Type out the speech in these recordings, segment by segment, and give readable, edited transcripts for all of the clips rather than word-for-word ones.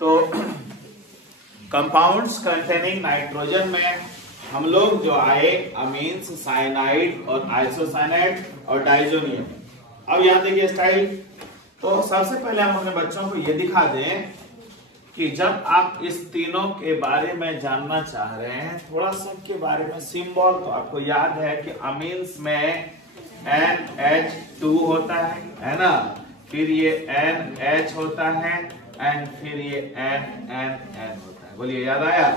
तो compounds containing nitrogen में हम लोग जो आए अमीन्स, साइनाइड और आइसोसाइनाइड और डाइजोनियम। अब यहां देखिए स्टाइल। तो सबसे पहले हम अपने बच्चों को ये दिखा दें कि जब आप इस तीनों के बारे में जानना चाह रहे हैं, थोड़ा सा के बारे में सिंबल, तो आपको याद है कि अमीन्स में NH2 होता है ना, फिर ये NH होता है एंड फिर ये NNN होता है। बोलिए याद आया?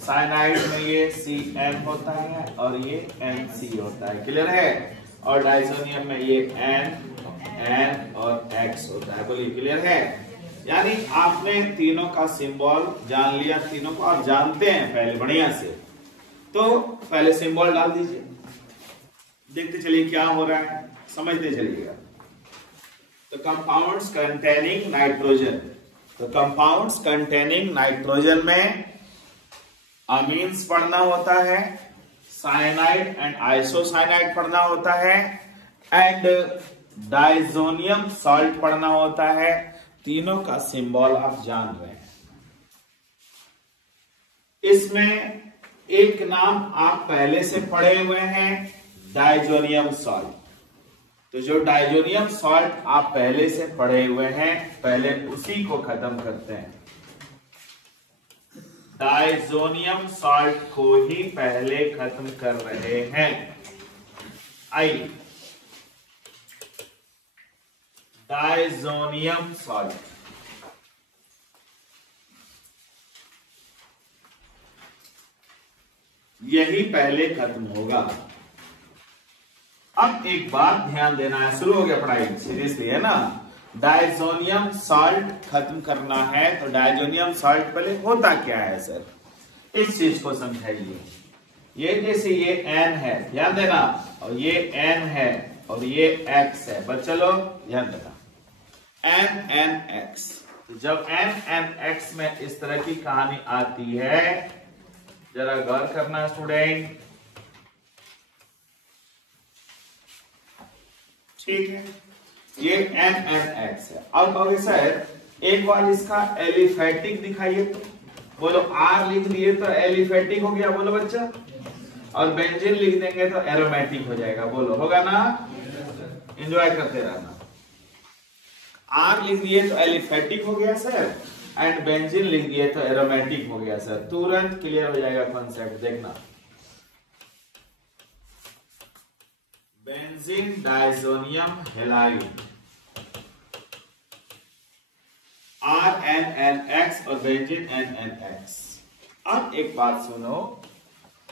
साइनाइड में ये CN होता है और ये NC होता है। क्लियर है? और डाइजोनियम में ये N और X होता है। बोलिए क्लियर है? यानी आपने तीनों का सिंबल जान लिया, तीनों को आप जानते हैं पहले बढ़िया से। तो पहले सिंबल डाल दीजिए, देखते चलिए क्या हो रहा है, समझते चलिएगा। तो कंपाउंड्स कंटेनिंग नाइट्रोजन, तो कंपाउंड्स कंटेनिंग नाइट्रोजन में अमीन्स पढ़ना होता है, साइनाइड एंड आइसोसाइनाइड पढ़ना होता है, एंड डाइजोनियम सॉल्ट पढ़ना होता है। तीनों का सिंबल आप जान रहे हैं। इसमें एक नाम आप पहले से पढ़े हुए हैं, डाइजोनियम सॉल्ट। तो जो डाइजोनियम सॉल्ट आप पहले से पढ़े हुए हैं, पहले उसी को खत्म करते हैं। डाइजोनियम सॉल्ट को ही पहले खत्म कर रहे हैं। आइए, डाइजोनियम सॉल्ट, यही पहले खत्म होगा। अब एक बात ध्यान देना है, शुरू हो गया पढ़ाई सीरियसली, है ना। डाइजोनियम सॉल्ट खत्म करना है, तो डाइजोनियम सॉल्ट पहले होता क्या है सर, इस चीज को समझाइए। ये जैसे ये N है, ध्यान देना, और ये N है और ये X है। बच्चा लोग ध्यान देना, NNX। तो जब NNX में इस तरह की कहानी आती है, जरा गौर करना स्टूडेंट, ठीक है। ये NNX है। और कहोगे सर एक बार इसका एलिफेटिक दिखाइए, तो बोलो R लिख दिए तो एलिफेटिक हो गया, बोलो बच्चा, और बेंजीन लिख देंगे तो एरोमेटिक हो जाएगा। बोलो होगा ना? एंजॉय करते रहना। R लिख दिए तो एलिफेटिक हो गया सर, एंड बेंजीन लिख दिए तो एरोमेटिक हो गया सर। तुरंत क्लियर हो जाएगा कॉन्सेप्ट, देखना। बेंजीन डाइजोनियम हैलाइड, RNNX और बेंजीन NNX। अब एक बात सुनो,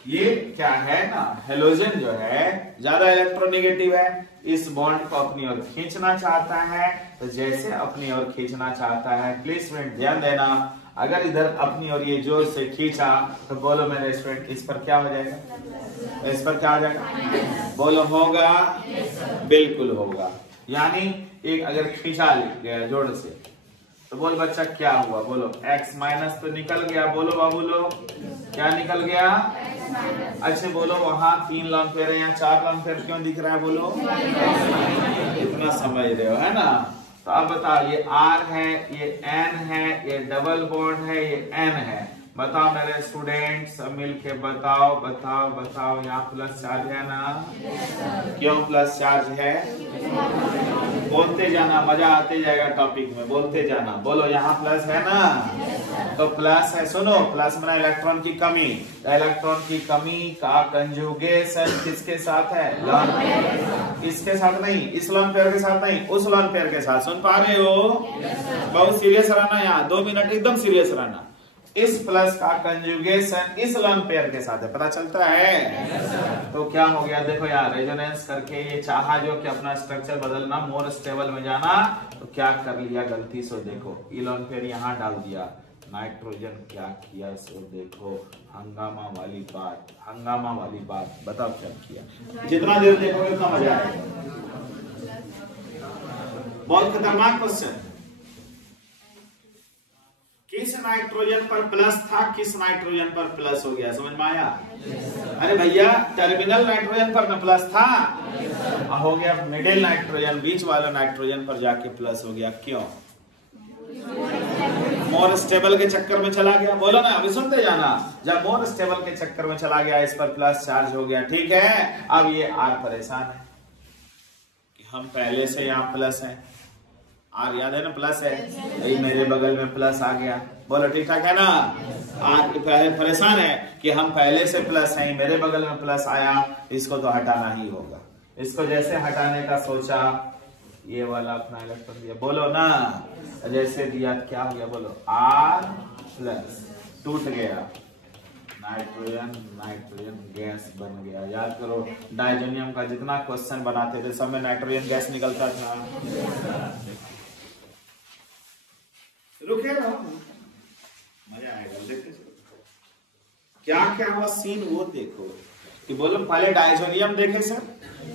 ये क्या है ना, हेलोजन जो है ज्यादा इलेक्ट्रोनेगेटिव है, इस बॉन्ड को अपनी ओर खींचना चाहता है। तो जैसे अपनी ओर खींचना चाहता है, प्लीज स्टूडेंट ध्यान देना, अगर इधर अपनी ओर ये जोर से खींचा तो बोलो मेरे स्टूडेंट इस पर क्या हो जाएगा, इस पर क्या हो जाएगा, बोलो होगा, बिल्कुल होगा। यानी एक अगर खींचा गया जोर से, तो बोल बच्चा क्या हुआ, बोलो X माइनस तो निकल गया, बोलो बाबू लोग क्या निकल गया। अच्छा बोलो वहां 3 लॉन्ग है, यहाँ 4 लॉन्ग क्यों दिख रहा है, बोलो इतना समझ रहे हो, है ना। तो अब बताओ, ये R है, ये N है, ये डबल बॉन्ड है, ये N है। बताओ मेरे स्टूडेंट, सब मिलके बताओ बताओ बताओ, यहाँ प्लस चार्ज है ना, क्यों प्लस चार्ज है, बोलते जाना, मजा आते जाएगा टॉपिक में, बोलते जाना। बोलो यहाँ प्लस है ना, तो प्लस है। सुनो, प्लस में इलेक्ट्रॉन की कमी, इलेक्ट्रॉन की कमी का कंजुगेशन किसके साथ है, लॉन पेयर। इसके साथ नहीं, इस लॉन पेयर के साथ नहीं, उस लॉन पेयर के साथ। सुन पा रहे हो? बहुत सीरियस रहना, यहाँ 2 मिनट एकदम सीरियस रहना। इस प्लस का कंजुगेशन इस लॉन पेयर के साथ है, पता चलता है। तो क्या हो गया, देखो यार, रेजोनेंस करके ये चाहा जो कि अपना स्ट्रक्चर बदलना, मोर स्टेबल में जाना, तो क्या कर लिया गलती से, देखो इलॉन पेयर यहाँ डाल दिया। नाइट्रोजन क्या किया सो देखो, हंगामा वाली बात, हंगामा वाली बात, बताओ क्या किया। जितना देर देखोगे उतना मजा आएगा। बहुत खतरनाक क्वेश्चन। किस नाइट्रोजन पर प्लस था, किस नाइट्रोजन पर प्लस हो गया, समझ में आया? अरे भैया टर्मिनल नाइट्रोजन पर न प्लस था, हो गया मिडिल नाइट्रोजन, बीच वाला नाइट्रोजन पर जाके प्लस हो गया। क्यों? मोर स्टेबल के चक्कर में चला गया, बोलो ना, अभी सुनते जाना। जब मोर स्टेबल के चक्कर में चला गया, इस पर प्लस चार्ज हो गया, ठीक है। अब ये आर परेशान है कि हम पहले से यहाँ प्लस है, आर याद है ना प्लस है, यही मेरे बगल में प्लस आ गया, बोलो ठीक ठाक है ना। आर परेशान है कि हम पहले से प्लस है, मेरे बगल में प्लस आया, इसको तो हटाना ही होगा। इसको जैसे हटाने का सोचा, ये वाला अपना इलेक्ट्रॉन दिया, बोलो ना, जैसे दिया क्या हो गया, बोलो आर प्लस, टूट गया, नाइट्रोजन गैस बन गया। याद करो डायजोनियम का जितना क्वेश्चन बनाते थे सब में नाइट्रोजन गैस निकलता था। रुके रहो, मजा आएगा। देखते क्या क्या हुआ सीन वो देखो कि बोलो पहले डायजोनियम देखे सर,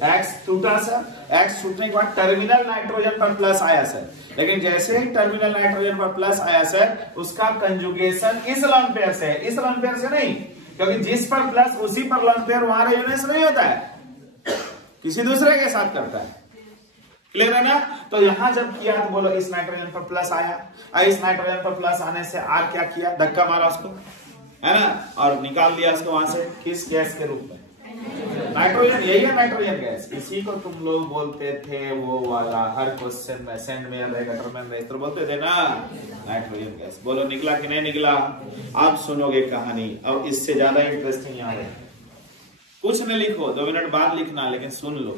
एक्स टूटा सर, एक्स टूटने के बाद टर्मिनल नाइट्रोजन पर प्लस आया सर, लेकिन जैसे ही टर्मिनल नाइट्रोजन पर प्लस आया सर, उसका कंजुगेशन इस लोन पेयर से, इस लोन पेयर से नहीं, क्योंकि जिस पर प्लस उसी पर लोन पेयर वहां रेजोनेंस नहीं होता है, किसी दूसरे के साथ करता है। क्लियर है ना। तो यहां जब किया तो बोलो इस नाइट्रोजन पर प्लस आया, इस नाइट्रोजन पर प्लस आने से आर क्या किया, धक्का मारा उसको, है ना, और निकाल दिया उसको वहां से, किस गैस के रूप में, नाइट्रोजन। यही है नाइट्रोजन गैस, इसी को तुम लोग बोलते थे वो वाला हर क्वेश्चन में सेंड में रहेगा, टर्मिनल रहेगा, तो बोलते थे ना नाइट्रोजन गैस। बोलो निकला कि नहीं निकला। आप सुनोगे कहानी, और इससे ज्यादा इंटरेस्टिंग यहाँ है, कुछ नहीं लिखो, 2 मिनट बाद लिखना, लेकिन सुन लो।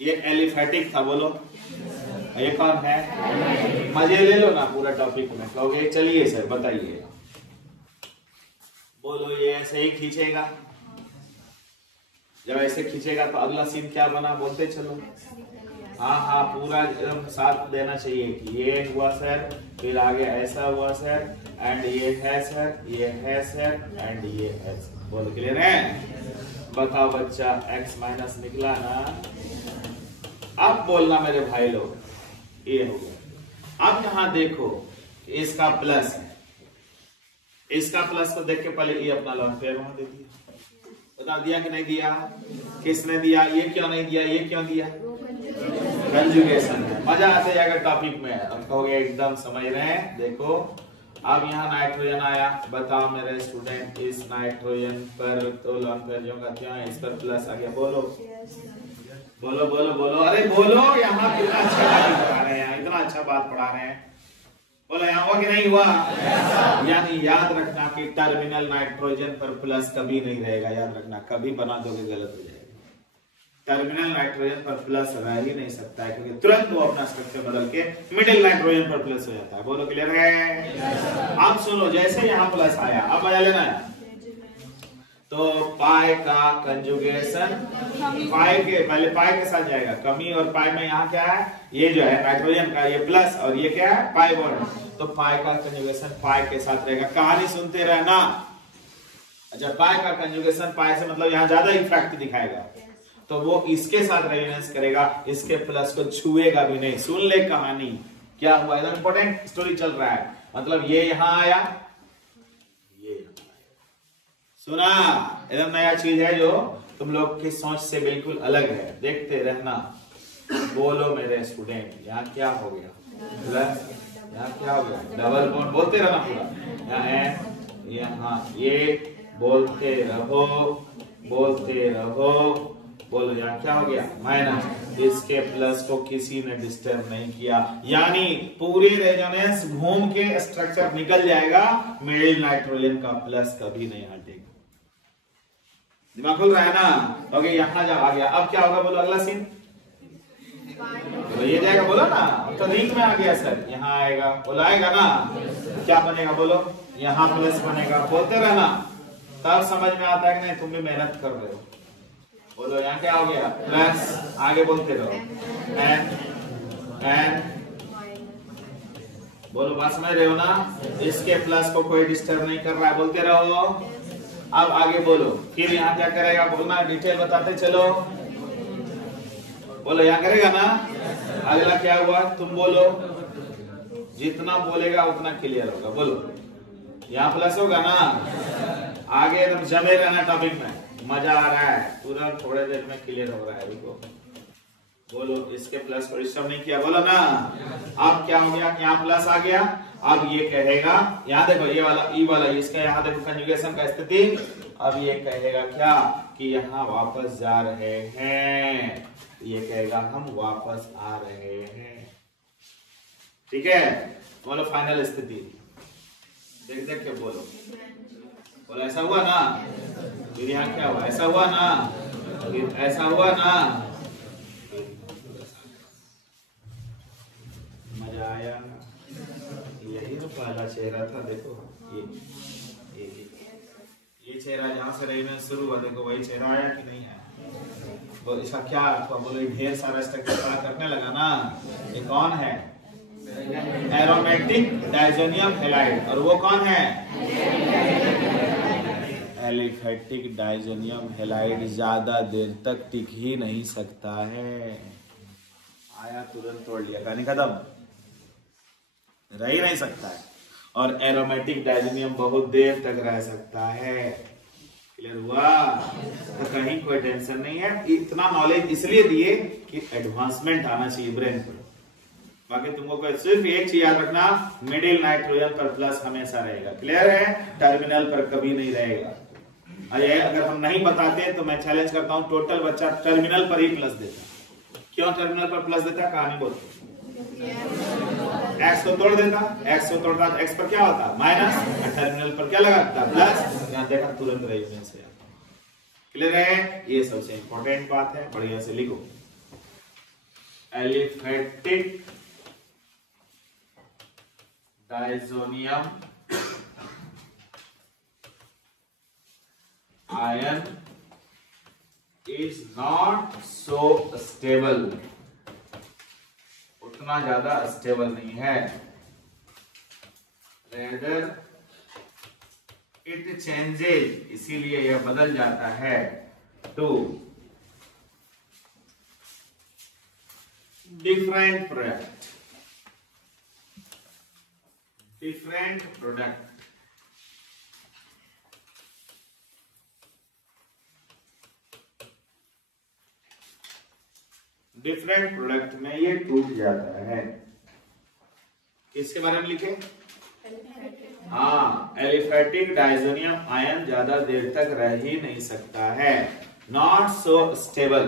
ये एलिफेटिक था, बोलो ये कौन है, मजे ले लो ना पूरा टॉपिक में। कहोगे चलिए सर बताइए, बोलो ये ऐसे ही खींचेगा, जब ऐसे खींचेगा तो अगला सीन क्या बना, बोलते चलो। हाँ हाँ पूरा एकदम साथ देना चाहिए कि ये हुआ सर, फिर आगे ऐसा हुआ सर, एंड ये है सर, ये है सर, एंड ये है सर। बोलो क्लियर है। बताओ बच्चा, x माइनस निकला ना। अब बोलना मेरे भाई लोग, ये हो गया। अब यहां देखो इसका प्लस है, इसका प्लस को देख के पहले ये अपना लोन पेयर वहां दे दिया, बता दिया कि नहीं दिया, किसने दिया, ये क्यों नहीं दिया, ये क्यों दिया, कंजुगेशन है। मजा आता जाएगा टॉपिक में, अब कहोगे एकदम समझ रहे हैं। देखो अब यहाँ नाइट्रोजन आया, बताओ मेरे स्टूडेंट, इस नाइट्रोजन पर तो लोन पेयर जो का क्या है, इस पर प्लस आ गया, बोलो बोलो बोलो बोलो, अरे बोलो, यहाँ कितना अच्छा बात पढ़ा रहे हैं, इतना अच्छा बात पढ़ा रहे हैं, बोलो यहाँ हुआ कि नहीं हुआ। यानी याद रखना कि टर्मिनल नाइट्रोजन पर प्लस कभी नहीं रहेगा, याद रखना, कभी बना दोगे गलत हो जाएगा। टर्मिनल नाइट्रोजन पर प्लस रह ही नहीं सकता है, क्योंकि तुरंत वो अपना स्ट्रक्चर बदल के मिडिल नाइट्रोजन पर प्लस हो जाता है। बोलो क्लियर है। अब सुनो, जैसे यहाँ प्लस आया, अब मजा लेना है, तो पाई का कंजुगेशन, पाई के पहले पाई के साथ जाएगा, कमी और पाई में यहाँ क्या है, ये जो है नाइट्रोजन का ये प्लस, और ये क्या है पाई बॉन्ड, तो पाई का कंजुगेशन पाई के साथ रहेगा। कहानी सुनते रहना। अच्छा, पाई का कंजुगेशन पाई से मतलब यहाँ ज्यादा इफेक्ट दिखाएगा, तो वो इसके साथ रेजोनेंस करेगा, इसके प्लस को छुएगा भी नहीं। सुन ले कहानी क्या हुआ, एकदम इंपॉर्टेंट स्टोरी चल रहा है। मतलब ये यहाँ आया, सुना, एकदम नया चीज है जो तुम लोग की सोच से बिल्कुल अलग है, देखते रहना। बोलो मेरे स्टूडेंट, यहाँ क्या हो गया, यहाँ क्या हो गया, डबल बॉन्ड, बोलते रहना पूरा, यहाँ है, यहाँ ये, बोलते रहो बोलते रहो। बोलो यहाँ क्या हो गया, माइनस, इसके प्लस को किसी ने डिस्टर्ब नहीं किया, यानी पूरी रेजोनेंस घूम के स्ट्रक्चर निकल जाएगा, मिडिल नाइट्रोजन का प्लस कभी नहीं हटेगा। दिमाग खुल रहा है ना। ओके, यहाँ जब आ गया, अब क्या होगा, बोलो अगला सीन, तो ये जाएगा, बोलो ना, तो रिंग में आ गया सर, यहाँ आएगा, बोलो आएगा ना, क्या बनेगा, बोलो यहाँ प्लस बनेगा, बोलते रहना, तब समझ में आता है कि नहीं, तुम भी मेहनत कर रहे हो। बोलो यहाँ क्या हो गया, प्लस, आगे बोलते रहो, एन, बोलो बात समझ रहे हो ना, इसके प्लस को कोई डिस्टर्ब नहीं कर रहा है, बोलते रहो। अब आगे बोलो, फिर यहाँ क्या करेगा, बोलना, डिटेल बताते चलो, बोलो यहाँ करेगा ना। अगला क्या हुआ, तुम बोलो, जितना बोलेगा उतना क्लियर होगा, बोलो यहाँ प्लस होगा ना। आगे एकदम जमे रहना टॉपिक में, मजा आ रहा है, तुरंत थोड़े देर में क्लियर हो रहा है। रुको, बोलो, इसके प्लस को डिस्टर्ब नहीं किया, बोलो ना। अब क्या हो गया, यहाँ प्लस आ गया। अब ये कहेगा, यहाँ देखो ये वाला ई वाला, इसका यहाँ देखो कंजुगेशन का स्थिति। अब ये कहेगा क्या कि यहाँ वापस जा रहे हैं, ये कहेगा हम वापस आ रहे हैं। ठीक है, बोलो फाइनल स्थिति, देख देख के बोलो। बोलो ऐसा हुआ ना, फिर यहाँ क्या हुआ, ऐसा हुआ ना, फिर ऐसा हुआ ना। मजा आया, यही तो पहला चेहरा था। देखो ये चेहरा जहाँ से रेमेंस शुरू हुआ, देखो वही चेहरा आया कि नहीं आया। तो इसका क्या अर्थ हुआ, बोलो ढेर सारा स्ट्रक्चर खड़ा करने लगा ना। ये कौन है, एरोमेटिक डायजोनियम हैलाइड। और वो कौन है, एलिफैटिक डायजोनियम हैलाइड। ज्यादा देर तक टिक ही नहीं सकता है। आया तुरंत तोड़ लिया, कहानी खत्म, रह ही नहीं सकता है। और एरोमेटिक डायजोनियम बहुत देर तक रह सकता है। क्लियर हुआ, तो कहीं कोई टेंशन नहीं है। इतना नॉलेज इसलिए दिए कि एडवांसमेंट आना चाहिए ब्रेन पर। बाकी तुमको सिर्फ एक चीज याद रखना, मिडिल नाइट्रोजन पर प्लस हमेशा रहेगा। क्लियर है, टर्मिनल पर कभी नहीं रहेगा। अगर हम नहीं बताते तो मैं चैलेंज करता हूं, टोटल बच्चा टर्मिनल पर ही प्लस देता। क्यों टर्मिनल पर प्लस देता, कहानी बोलते। एक्स को तोड़ देता, एक्स को तोड़ता तो एक्स पर क्या होता, माइनस। टर्मिनल पर क्या लगाता, प्लस। यहाँ देखा तुरंत रेजिमेंट से। क्लियर है, ये सबसे इंपॉर्टेंट बात है, बढ़िया से लिखो। Aliphatic diazonium ion is not so stable, उतना ज्यादा स्टेबल नहीं है। rather it changes, इसीलिए यह बदल जाता है to different product, different product। Different product में ये टूट जाता है। किसके बारे में लिखे, हाँ, एलिफैटिक डायजोनियम आयन ज्यादा देर तक रह ही नहीं सकता है। नॉट सो स्टेबल,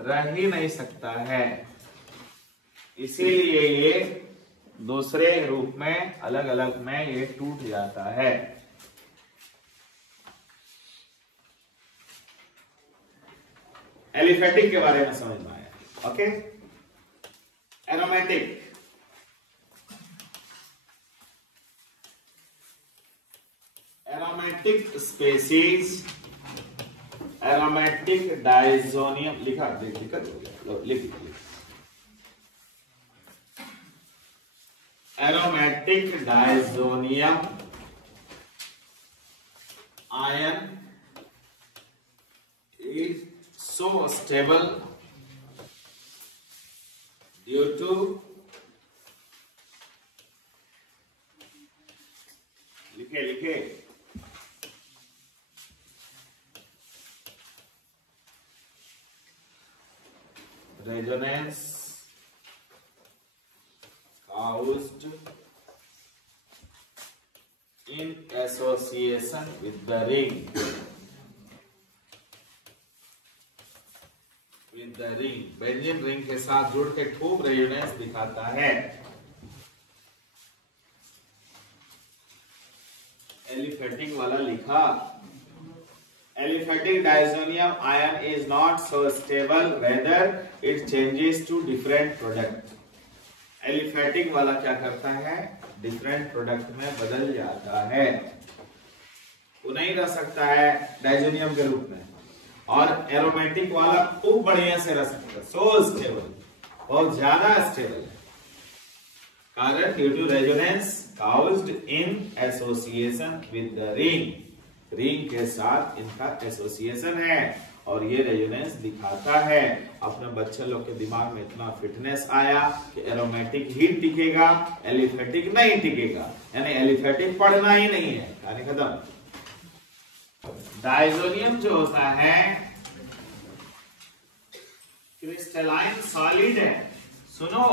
रह ही नहीं सकता है, इसीलिए ये दूसरे रूप में अलग अलग में ये टूट जाता है। एलिफैटिक के बारे में समझ में आया, okay. Aromatic, aromatic species, aromatic diazonium लिखा, लिख aromatic diazonium ion is so stable due to लिखे resonance caused in association with the ring, benzene ring के साथ जुड़ के खूब रेजोनेंस दिखाता है। एलिफैटिक वाला लिखा, aliphatic diazonium ion is not so stable, rather it changes to different product. Aliphatic वाला क्या करता है, डिफरेंट प्रोडक्ट में बदल जाता है। वो नहीं रह सकता है डायजोनियम के रूप में। और एरोमेटिक वाला खूब बढ़िया से रह सकता है, सो स्टेबल, बहुत ज्यादा स्टेबल है। कारण due to resonance caused in association with the ring, ring के साथ इनका एसोसिएशन है और ये रेजोनेंस दिखाता है। अपने बच्चे लोग के दिमाग में इतना फिटनेस आया कि एरोमेटिक ही टिकेगा, एलिफैटिक नहीं टिकेगा, यानी एलिफैटिक पढ़ना ही नहीं है, कहानी खत्म। डायजोनियम जो होता है क्रिस्टलाइन सॉलिड है, सुनो,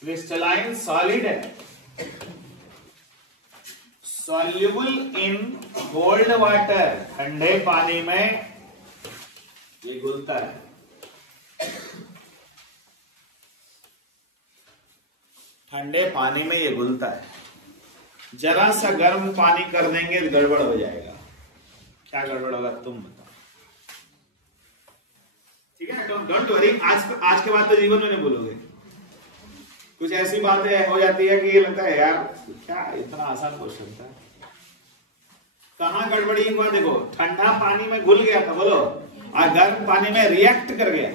क्रिस्टलाइन सॉलिड है, सॉल्युबल इन कोल्ड वाटर, ठंडे पानी में ये घुलता है। ठंडे पानी में ये घुलता है। जरा सा गर्म पानी कर देंगे तो गड़बड़ हो जाएगा। क्या गड़बड़ होगा तुम बताओ? ठीक है, डोंट वरी, आज के बाद तो जीवन में नहीं बोलोगे। कुछ ऐसी बातें हो जाती है कि ये लगता है यार क्या इतना आसान क्वेश्चन था। कहां गड़बड़ी हुआ देखो, ठंडा पानी में घुल गया था बोलो, और गर्म पानी में रिएक्ट कर गया,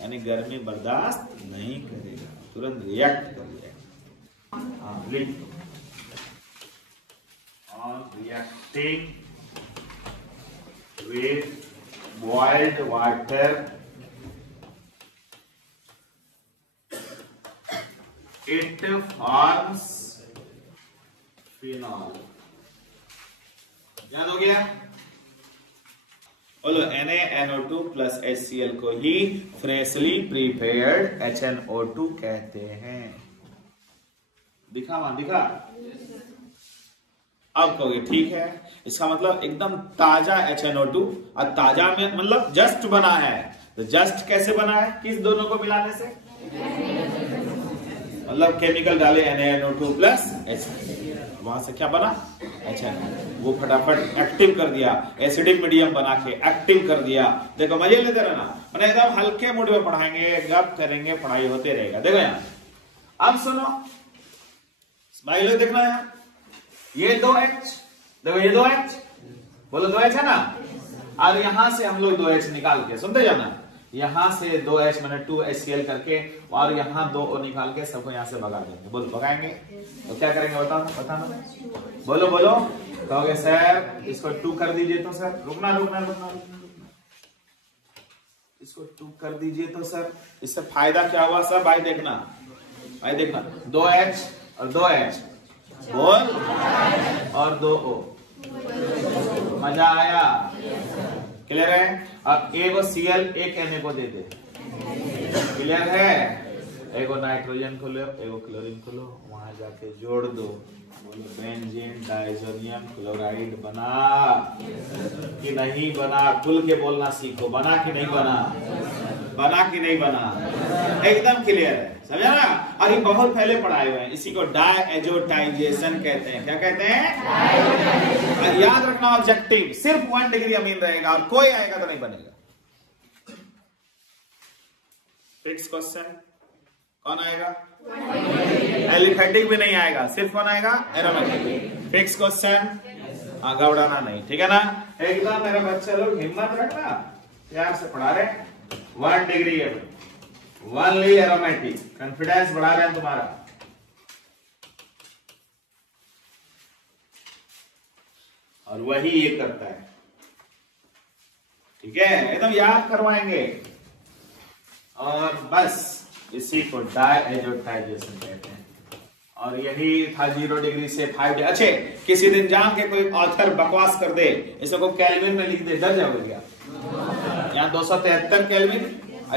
यानी गर्मी बर्दाश्त नहीं करेगा, तुरंत रिएक्ट कर जाएगा। हाँ लिख दो, on reacting with boiled water it forms phenol। याद हो गया? बोलो NaNO2 प्लस HCl को ही फ्रेशली प्रिपेयर्ड HNO2 कहते हैं। दिखा वहां दिखा? अब कहोगे ठीक है, इसका मतलब एकदम ताजा HNO2, और ताजा में मतलब जस्ट बना है, तो जस्ट कैसे बना है? किस दोनों को मिलाने से? मतलब केमिकल डाले NaNO2 प्लस HCl, वहां से क्या बना? HNO। वो फटाफट एक्टिव कर दिया, एसिडिक मीडियम बना के एक्टिव कर दिया। देखो मजे लेते रहना, मैंने एकदम हल्के मूड में पढ़ाएंगे, गप करेंगे, पढ़ाई होते रहेगा। देखो यहाँ, अब सुनो, स्माइल देखना है, ये 2H, देखो ये 2H, बोलो 2H है ना, और यहां से हम लोग 2H निकाल के, सुनते जाना, यहां से 2H मैंने 2HCl करके, और यहां 2O निकाल के सबको यहां से भगा देंगे। बोलो भगाएंगे तो क्या करेंगे बताओ, बताना, बोलो बोलो। कहोगे सर इसको 2 कर दीजिए तो सर, रुकना रुकना रुकना रुकना, इसको 2 कर दीजिए तो सर, इससे फायदा क्या हुआ सर? भाई देखना, भाई देखना, 2H और 2H, बोल, और 2O, मजा आया? क्लियर है? अब एगो Cl एक Na को दे दे, क्लियर है? एगो नाइट्रोजन को लो, एगो क्लोरीन को लो, वहां जाके जोड़ दो, बोलो बेंजीन डाइजोनियम क्लोराइड बना कि नहीं बना? खुल के बोलना सीखो, बना कि नहीं बना? बना कि नहीं बना? एकदम क्लियर है, समझा ना? और ये बहुत पहले पढ़ाए हुए हैं, इसी को डायएजोटाइजेशन कहते हैं। क्या कहते हैं? और याद रखना ऑब्जेक्टिव सिर्फ 1 डिग्री अमीन रहेगा, और कोई आएगा तो नहीं बनेगा। फिक्स क्वेश्चन, कौन आएगा? एलिफेटिक भी नहीं आएगा, सिर्फ कौन आएगा? एरोमेटिक। फिक्स क्वेश्चन, घबराना नहीं, ठीक है ना? एकदम मेरे बच्चे लोग हिम्मत रखना, प्यार से पढ़ा रहे, 1 डिग्री है, 1 एरोमेटिक, कॉन्फिडेंस बढ़ा रहे हैं तुम्हारा। और वही ये करता है, ठीक है? एकदम याद करवाएंगे, और बस इसी को डायएजोटाइजेशन कहते हैं। और यही था 0 डिग्री से 5 डिग्री। अच्छे, किसी दिन जान के कोई ऑथर बकवास कर दे, इसको केल्विन में लिख दे, डर जाओगे क्या? यहाँ 273 केल्विन,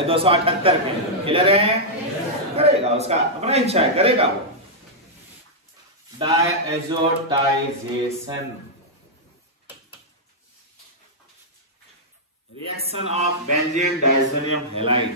278 केल्विन, क्लियर है? करेगा, उसका अपना इच्छा है, करेगा वो। Diazotization, reaction of benzene diazonium halide.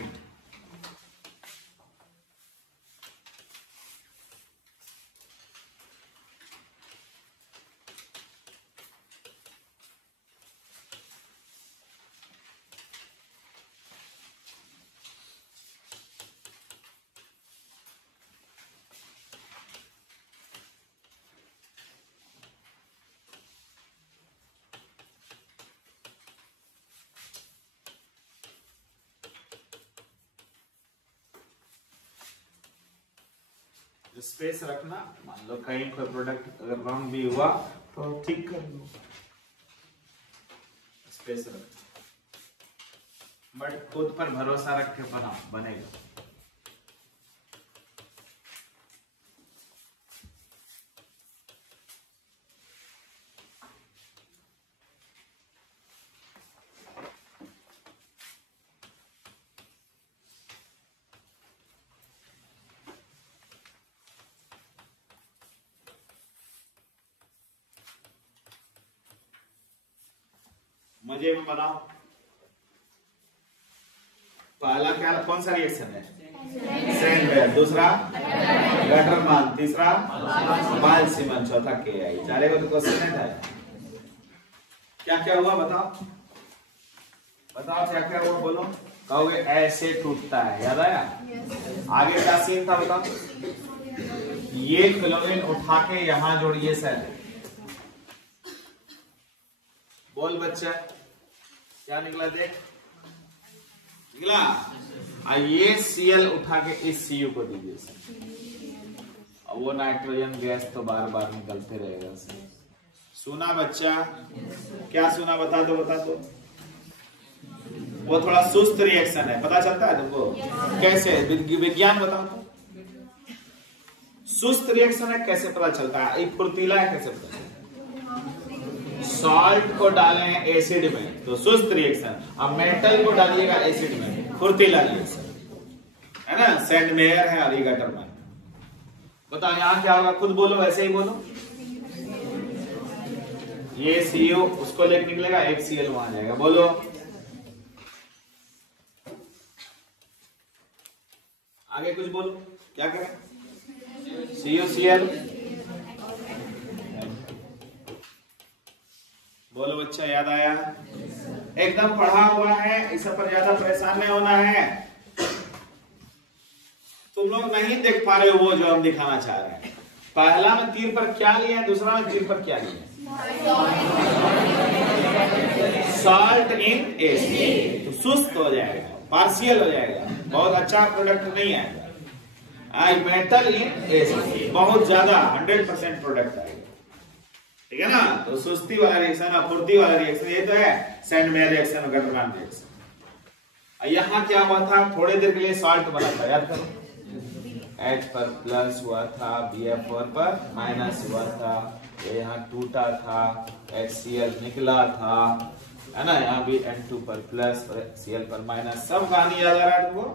Space रखना, मान लो कहीं कोई प्रोडक्ट अगर रॉन्ग भी हुआ तो ठीक कर लो, स्पेस रखना, बट खुद पर भरोसा रख के बनाओ, बनेगा। मजे में बनाओ। पहला क्या, कौन सा रिएक्शन है? सैंडवेयर। दूसरा गटरमान। तीसरा बाल-सीमन। चौथा KI। चारे को तो क्वेश्चन है था। क्या क्या हुआ बताओ, बताओ क्या क्या हुआ, बोलो। कहोगे ऐसे टूटता है, याद आया? आगे क्या सीन था बताओ? ये क्लोरीन उठा के यहां जोड़िए सर। बोल बच्चा, क्या निकला? देख निकला। ये Cl उठा के इस Cu को दीजिए सर। और वो नाइट्रोजन गैस तो बार बार निकलते रहेगा सर। सुना बच्चा? क्या सुना? बता दो, बता दो। वो थोड़ा सुस्त रिएक्शन है, पता चलता है तुमको? कैसे? विज्ञान बताओ तो। सुस्त रिएक्शन है कैसे पता चलता है? एक फुर्तीला है कैसे पता चलता है? सॉल्ट को डालें एसिड में तो सुस्त रिएक्शन, अब मेटल को डालिएगा एसिड में, फुर्तीला रिएक्शन है ना। सैंडवेयर है और ये गटरमान। बताओ यहां क्या होगा? खुद बोलो, ऐसे ही बोलो। ये Cu उसको लेके निकलेगा, एक Cl वहां जाएगा। बोलो आगे कुछ बोलो, क्या करें? CuCl। बोलो बच्चा, याद आया? एकदम पढ़ा हुआ है, इस पर ज्यादा परेशान नहीं होना है। तुम लोग नहीं देख पा रहे हो वो जो हम दिखाना चाह रहे हैं। पहला में तीर पर क्या लिया, दूसरा में तीर पर क्या लिया? Salt in acid. तो सुस्त हो जाएगा, पार्शियल हो जाएगा, बहुत अच्छा प्रोडक्ट नहीं आएगा। मेटल इन एसिड बहुत ज्यादा 100% प्रोडक्ट आएगा, ठीक है ना। तो सुस्ती वाला रिएक्शन, फुर्ती वाला रिएक्शन, ये तो है सैंडवेयर रिएक्शन और गटरमान रिएक्शन। यहाँ क्या हुआ था? थोड़ी देर के लिए सॉल्ट बना था, याद करो। H पर प्लस हुआ था, BF4 पर माइनस हुआ था, यहाँ टूटा था, HCl निकला था, है ना। यहाँ भी N2 पर प्लस और Cl पर माइनस। सब कहानी याद आ रहा है तुमको?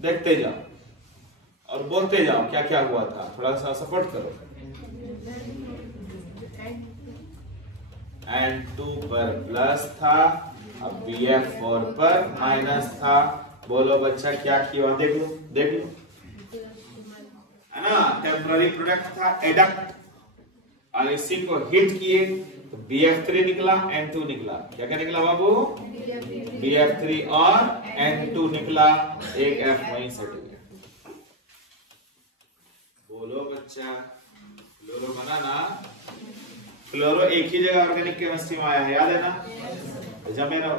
देखते जाओ और बोलते जाओ क्या क्या हुआ था, थोड़ा सा सपोर्ट करो। N2 पर प्लस था, अब BF4 पर माइनस था। बोलो बच्चा क्या किया? देख लो, देख लो, है ना। टेम्पररी प्रोडक्ट था एडक्ट, और इसी को हिट किए तो BF3 निकला, N2 निकला। क्या क्या निकला बाबू? BF3 और N2 निकला, एक F वहीं से गया। बोलो बच्चा, फ्लोरो बना ना? फ्लोरो एक ही जगह ऑर्गेनिक केमिस्ट्री में आया है, याद है ना? जमे रहो।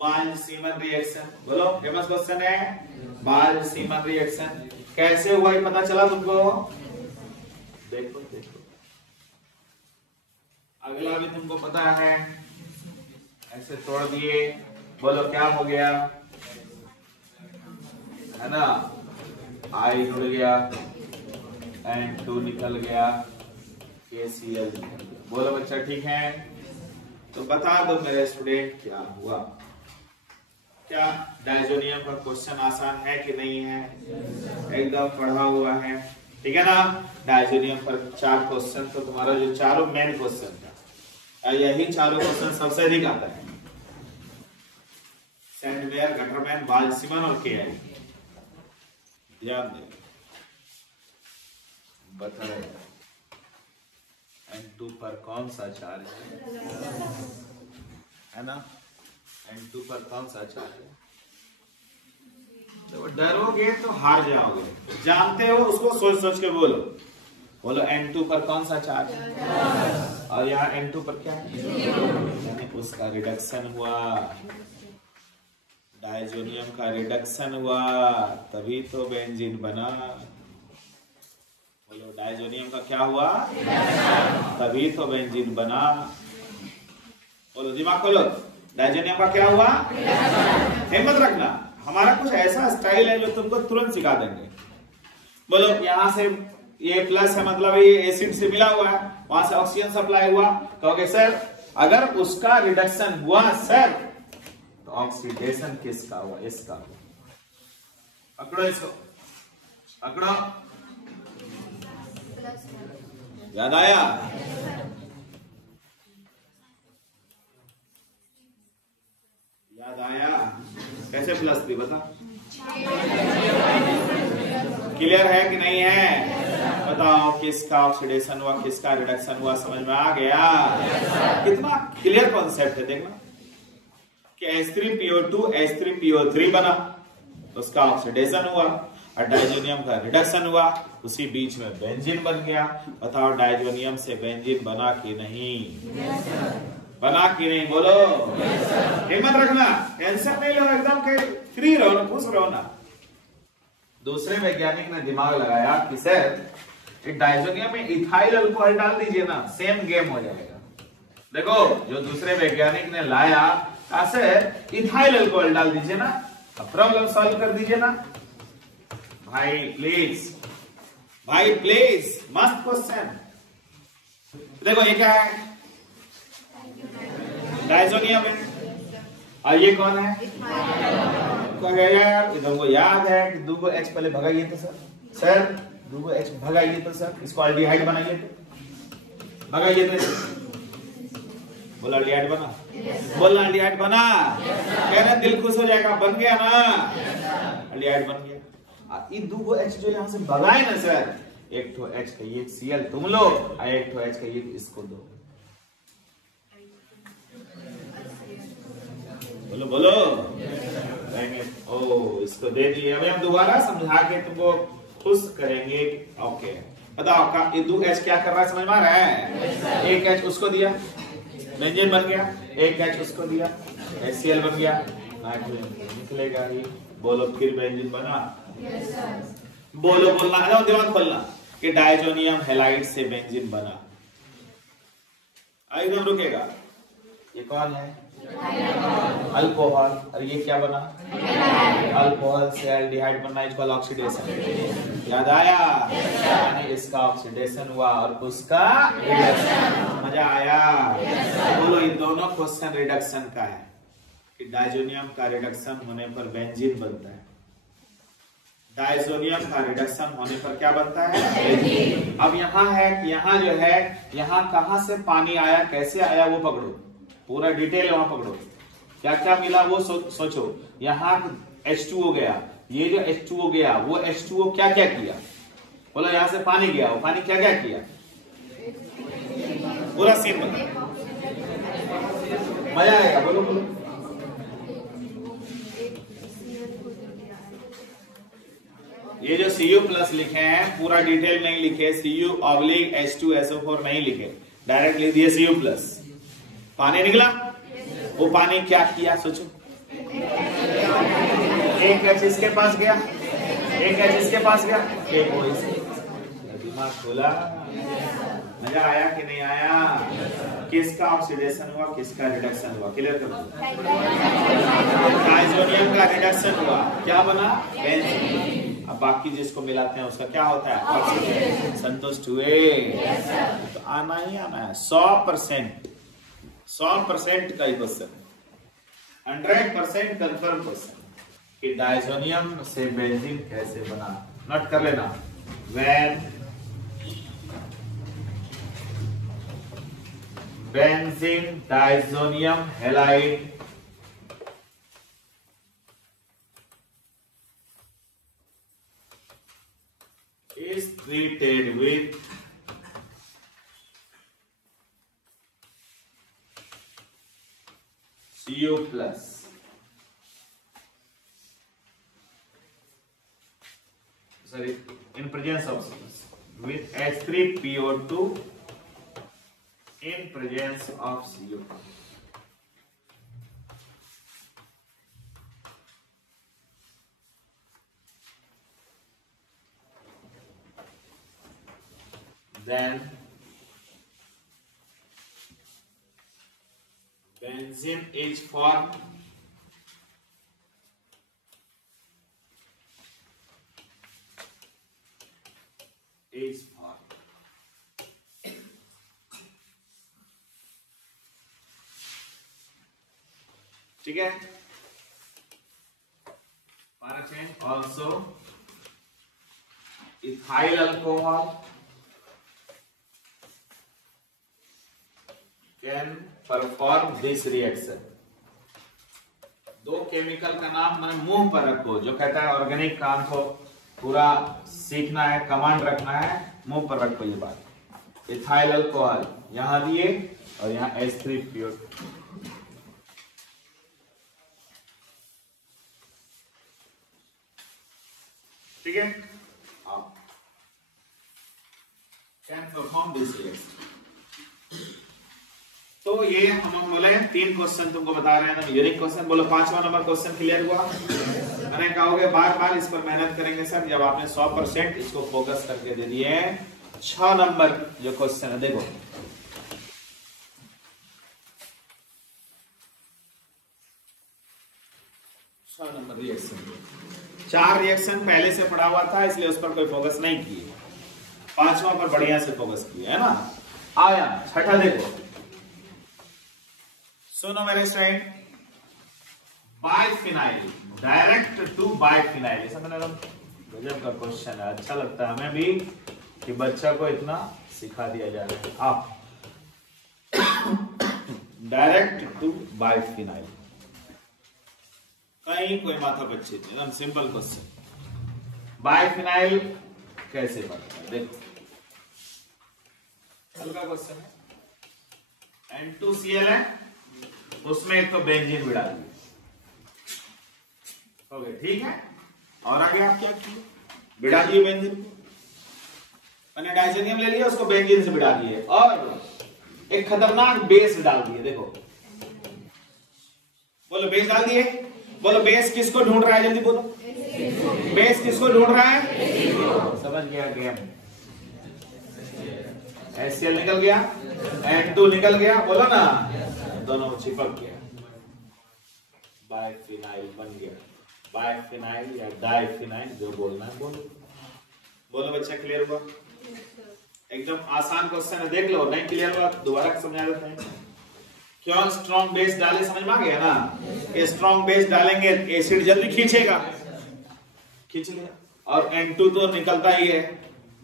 बाल-सीमन रिएक्शन, बोलो फेमस क्वेश्चन है। बाल-सीमन रिएक्शन कैसे हुआ ये पता चला तुमको? देखो देखो, अगला भी तुमको पता है। ऐसे तोड़ दिए, बोलो क्या हो गया? है ना, I जुड़ गया, N2 निकल गया, KCl निकल गया। बोलो बच्चा ठीक है? तो बता दो मेरे स्टूडेंट क्या हुआ? क्या डायजोनियम का क्वेश्चन आसान है कि नहीं है? एकदम पढ़ा हुआ है, ठीक है ना। डायजोनियम पर 4 क्वेश्चन, तो तुम्हारा जो चारों मेन क्वेश्चन था, यही चारों क्वेश्चन सबसे अधिक आता है। सैंडवेयर, गटरमैन, बाल-सीमन और KI। ध्यान दे, बताए N2 पर कौन सा चार्ज है ना? N2 पर कौन सा चार्ज है? तो डरोगे तो हार जाओगे। जानते हो उसको सोच सोच के बोलो। बोलो N2 पर कौन सा चार्ज है? और यहाँ N2 पर क्या है? यानी उसका रिडक्शन हुआ, डायजोनियम का रिडक्शन हुआ, तभी तो बेंजीन बना। बोलो डायजोनियम का क्या हुआ? तभी तो बेंजीन बना। बोलो दिमाग खोलो, डायजोनियम का क्या हुआ? हिम्मत रखना, हमारा कुछ ऐसा स्टाइल है जो तुमको तुरंत सिखा देंगे। बोलो यहां से ये प्लस है, मतलब ये एसिड से मिला हुआ है, वहां से ऑक्सीजन सप्लाई हुआ। कहोगे सर अगर उसका रिडक्शन हुआ सर, तो ऑक्सीडेशन किसका हुआ? इसका। पकड़ो इसको, पकड़ो, याद आया? 3 बता। क्लियर है कि नहीं है? बताओ किसका ऑक्सीडेशन हुआ, किसका रिडक्शन हुआ, समझ में आ गया? कितना क्लियर कॉन्सेप्ट है। देखना कि H3PO2 H3PO3 बना, उसका ऑक्सीडेशन हुआ, और डाइजोनियम का रिडक्शन हुआ, उसी बीच में बेंजीन बन गया। बताओ डाइजोनियम से बेंजीन बना कि नहीं? बना कि नहीं? बोलो। हिम्मत रखना, टेंशन नहीं लो, एकदम फ्री रहो ना, खुश रहो ना। दूसरे वैज्ञानिक ने दिमाग लगाया कि सर डाइजोनियम में इथाइल अल्कोहल डाल दीजिए ना, सेम गेम हो जाएगा। देखो जो दूसरे वैज्ञानिक ने लाया, सर इथाइल अल्कोहल डाल दीजिए ना, अब प्रॉब्लम सॉल्व कर दीजिए ना। भाई प्लीज, भाई प्लीज, मस्त क्वेश्चन। देखो ये क्या है? डाइजोनियम है, और ये कौन है? यार इधर को याद है कि 2 H पहले भगाइए तो सर 2 H भगाइए तो सर, इसको अल्डिहाइड बनाइए तो, भगाइए तो, बोला अल्डिहाइड बना, बोलना अल्डिहाइड बना, कहना दिल खुश हो जाएगा, बन गया ना, अल्डिहाइड बन गया। ये 2 H जो यहाँ से भगाए ना सर, एक ठो H का ये Cl तुम लो, और एक ठो H का ये इसको दो, बोलो बोलो। ओ इसको दे दिए। अभी हम दोबारा समझा के तुमको खुश करेंगे। ओके बताओ का ये 2 H क्या कर रहा है, समझ में आ रहा है? एक H उसको दिया, बेंजीन बन गया, एक H उसको दिया, HCl बन गया, नाइट्रोजन निकलेगा ही। बोलो फिर बेंजीन बना? बोलो, बोलना, दिमाग खोलना कि डाइजोनियम हैलाइड से बेंजीन बना। एकदम रुकेगा। ये कौन है? अल्कोहल। और ये क्या बना? अल्कोहल से एल्डिहाइड बनना, इक्वल ऑक्सीडेशन। याद आया? यानी इसका ऑक्सीडेशन हुआ और उसका रिडक्शन। मजा आया? बोलो ये दोनों क्वेश्चन रिडक्शन का है कि डाइजोनियम का रिडक्शन होने पर बेंजीन बनता है, डाइजोनियम का रिडक्शन होने पर क्या बनता है? बेंजीन। अब यहाँ है कि यहाँ जो है, यहाँ कहां से पानी आया, कैसे आया वो पकड़ो, पूरा डिटेल वहां पकड़ो, क्या क्या मिला वो सोचो। यहाँ H2O गया, ये जो H2O गया वो H2O क्या क्या किया? बोलो यहाँ से पानी गया, वो पानी क्या क्या किया? पूरा सीन बता, मजा आएगा। बोलो बोलो। ये जो Cu+ लिखे हैं पूरा डिटेल नहीं लिखे, Cu/H2SO4 नहीं लिखे, डायरेक्ट लिख दिए Cu+। पानी निकला, वो पानी क्या किया सोचो। एक H इसके पास गया, एक H इसके पास गया, एक वो इसके। दिमाग खोला? मजा आया कि नहीं आया? किसका ऑक्सीडेशन हुआ, किसका रिडक्शन हुआ? क्लियर करो। डाइजोनियम का रिडक्शन हुआ, क्या बना? बेंजीन। अब बाकी जिसको मिलाते हैं उसका क्या होता है? ऑक्सीजन। संतुष्ट हुए? तो आना ही आना है 100%, 100% का ही क्वेश्चन, 100% कंफर्म क्वेश्चन कि डाइजोनियम से बेंजीन कैसे बना। नोट कर लेना, when benzene diazonium halide is treated with Cu+, sorry, in presence of with H3PO2 in presence of Cu. Then benzene is formed ठीक है। also ethyl alcohol can perform this reaction। दो chemical का नाम मैंने मुंह पर रखो, जो कहता है ऑर्गेनिक काम को पूरा सीखना है, कमांड रखना है, मुंह पर रखो ये बात। इथाइल अल्कोहल यहां दिए और यहां H3 प्योर। ठीक है, कैन परफॉर्म दिस रिएक्शन। तो ये हम बोले 3 क्वेश्चन तुमको बता रहे हैं ना, यूनिक क्वेश्चन। बोलो 5वां नंबर क्वेश्चन क्लियर हुआ? मैंने कहोगे बार बार इस पर मेहनत करेंगे सर, जब आपने 100% इसको फोकस करके दे दिए। 6 नंबर जो क्वेश्चन है देखो, नंबर रिएक्शन 4 रिएक्शन पहले से पढ़ा हुआ था, इसलिए उस पर कोई फोकस नहीं किए। 5वां पर बढ़िया से फोकस किए, है ना। आया 6ठा देखो, सुनो मेरे student, biphenyl direct to biphenyl. ऐसा मैंने गजब का क्वेश्चन है, अच्छा लगता है हमें भी कि बच्चा को इतना सिखा दिया जा रहा है। आप डायरेक्ट टू बाइफिनाइल, कहीं कोई माथा बच्चे, एकदम सिंपल क्वेश्चन। बाइफिनाइल कैसे बनता है देखो, हल्का क्वेश्चन है। N2Cl है, उसमें एक तो बेंजीन मिला दिए, ओके ठीक है। और आगे आप क्या किए, बिड़ा दिए बेंजीन को, मैंने डाइजेनियम ले लिया, उसको बेंजीन से बिड़ा दिए और एक खतरनाक बेस डाल दिए। देखो बोलो बेस डाल दिए, बोलो बेस किसको ढूंढ रहा है, जल्दी बोलो बेस किसको ढूंढ रहा है। समझ गया गेम, HCl निकल गया, N2 निकल गया, बोलो ना, दोनों चिपक गया, बाइफिनाइल बन गया। बाइफिनाइल या डाइफिनाइल जो बोलना है बोलो। बोलो बच्चा क्लियर हुआ? एकदम आसान क्वेश्चन है, देख लो, नहीं क्लियर हुआ दोबारा समझा देते हैं। क्यों स्ट्रॉन्ग बेस डाले, समझ में आ गया ना। स्ट्रॉन्ग बेस डालेंगे एसिड जल्दी खींचेगा, खींच लिया, और N2 तो निकलता ही है,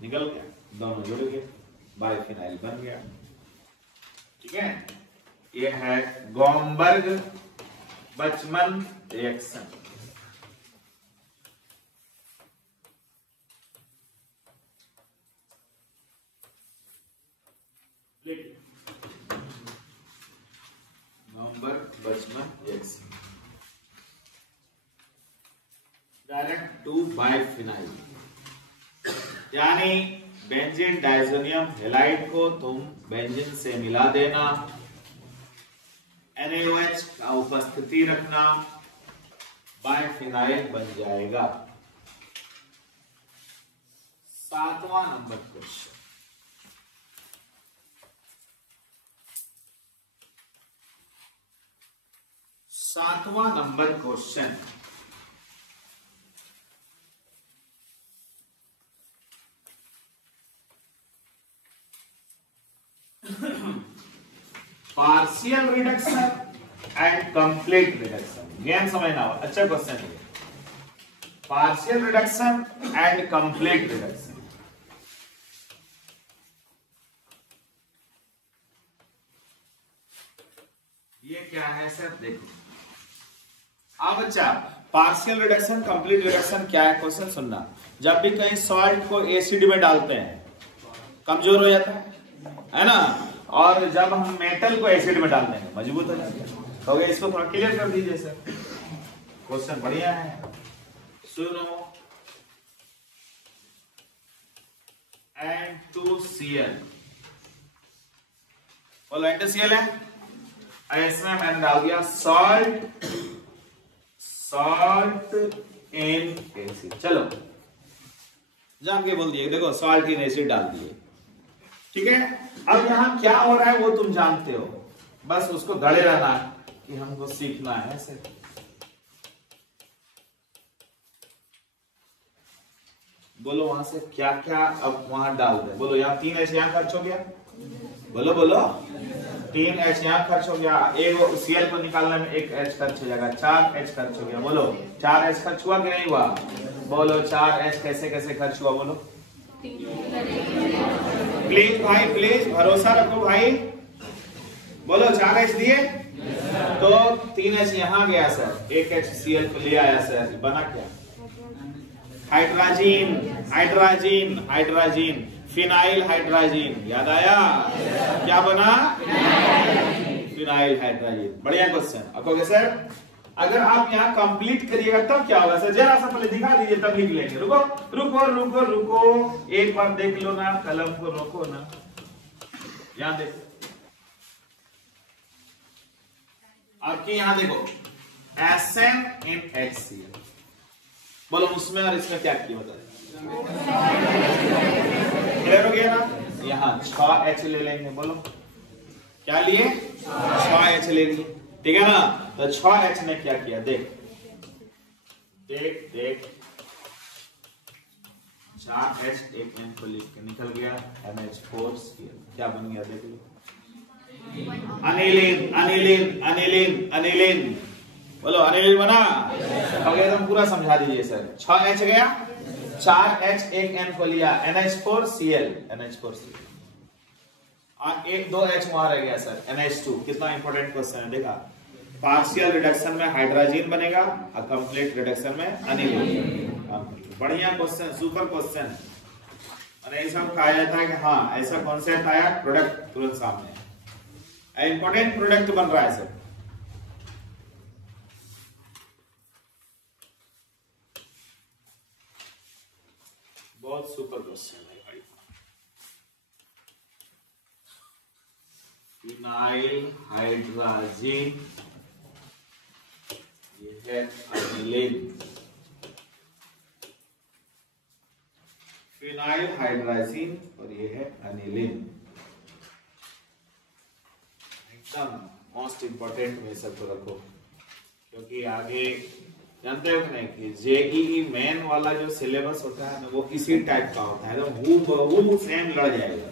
निकल गया, दोनों जुड़ गए, बाइफिनाइल बन गया। ठीक है, ये है Gomberg Bachmann reaction. Gomberg Bachmann reaction, direct to biphenyl, यानी बेंजीन डाइजोनियम हैलाइड को तुम बेंजीन से मिला देना, NaOH का उपस्थिति रखना, बाइफिनाइल बन जाएगा। 7वां number question, partial reduction and complete reduction. Game समझना हो, अच्छा क्वेश्चन है। Partial reduction and complete reduction, ये क्या है सर? देखो अब बच्चा, पार्शियल रिडक्शन कंप्लीट रिडक्शन क्या है, क्वेश्चन सुनना। जब भी कहीं सॉल्ट को एसिड में डालते हैं कमजोर हो जाता है ना, और जब हम मेटल को एसिड में डाल देंगे मजबूत हो जाता है। तो इसको थोड़ा क्लियर कर दीजिए सर, क्वेश्चन बढ़िया है, सुनो। N2Cl, बोलो N2Cl है, इसमें मैंने डाल दिया सॉल्ट इन एसिड। चलो जान के बोल दिए, देखो सॉल्ट इन एसिड डाल दिए, ठीक है। अब यहां क्या हो रहा है वो तुम जानते हो, बस उसको गड़े रहना है कि हमको सीखना है ऐसे। बोलो वहां से क्या क्या अब वहां डाल दे, बोलो यहाँ 3 H यहाँ खर्च हो गया, बोलो बोलो 3 H यहाँ खर्च हो गया, एक Cl को निकालने में 1 H खर्च हो जाएगा, 4 H खर्च हो गया। बोलो 4 H खर्च हुआ कि नहीं हुआ? बोलो 4 H कैसे कैसे खर्च हुआ, बोलो प्लीज भाई, प्लीज भरोसा रखो भाई, बोलो 4 H दिए, तो 3H यहाँ गया सर, एक HCl को ले आया सर, बना क्या? Hydrogen, hydrogen, hydrogen, phenyl hydrogen. याद आया? क्या बना? Phenyl hydrogen. बढ़िया क्वेश्चन। अब कहोगे सर अगर आप यहाँ कंप्लीट करिएगा तब क्या होगा सर? जरा सा पहले दिखा दीजिए तब लिख लेंगे। रुको रुको रुको रुको, एक बार देख लो ना, कलम को रोको ना, यहाँ देखो, आपके यहाँ देखो SnHCl। बोलो उसमें और इसमें क्या किया बताइए? क्लियर हो गया ना? यहाँ 6H ले लेंगे। बोलो क्या लिए? 6H ले लिए, ठीक है ना? तो 6H ने क्या किया? देख देख देख, 4H एक N को लिख के निकल गया, NH4Cl क्या बन गया? देख लो, अनिलीन अनिलीन अनिलीन अनिलीन। बोलो अनिलीन बना। अब एकदम पूरा समझा दीजिए सर। 6H गया, 4H एक N को लिया, NH4Cl, NH4Cl, और एक 2H वहां रह गया सर, NH2। कितना इंपॉर्टेंट क्वेश्चन है, देखा? पार्शियल रिडक्शन में हाइड्रोजन बनेगा और कंप्लीट रिडक्शन में अनिलीन। बढ़िया क्वेश्चन, सुपर क्वेश्चन। और ऐसा कहा जाता है कि हाँ ऐसा कॉन्सेप्ट आया, प्रोडक्ट तुरंत सामने, इंपॉर्टेंट प्रोडक्ट बन रहा है सर। बहुत सुपर क्वेश्चन है भाई। फिनाइल हाइड्रोजन, ये है अनिलीन। फिनाइल हाइड्रोजन और ये है अनिलीन। एकदम मोस्ट इंपॉर्टेंट में सबको रखो, क्योंकि आगे जानते हो कि नहीं कि जेईई मेन वाला जो सिलेबस होता है ना वो इसी टाइप का होता है, तो वो सेम लड़ जाएगा।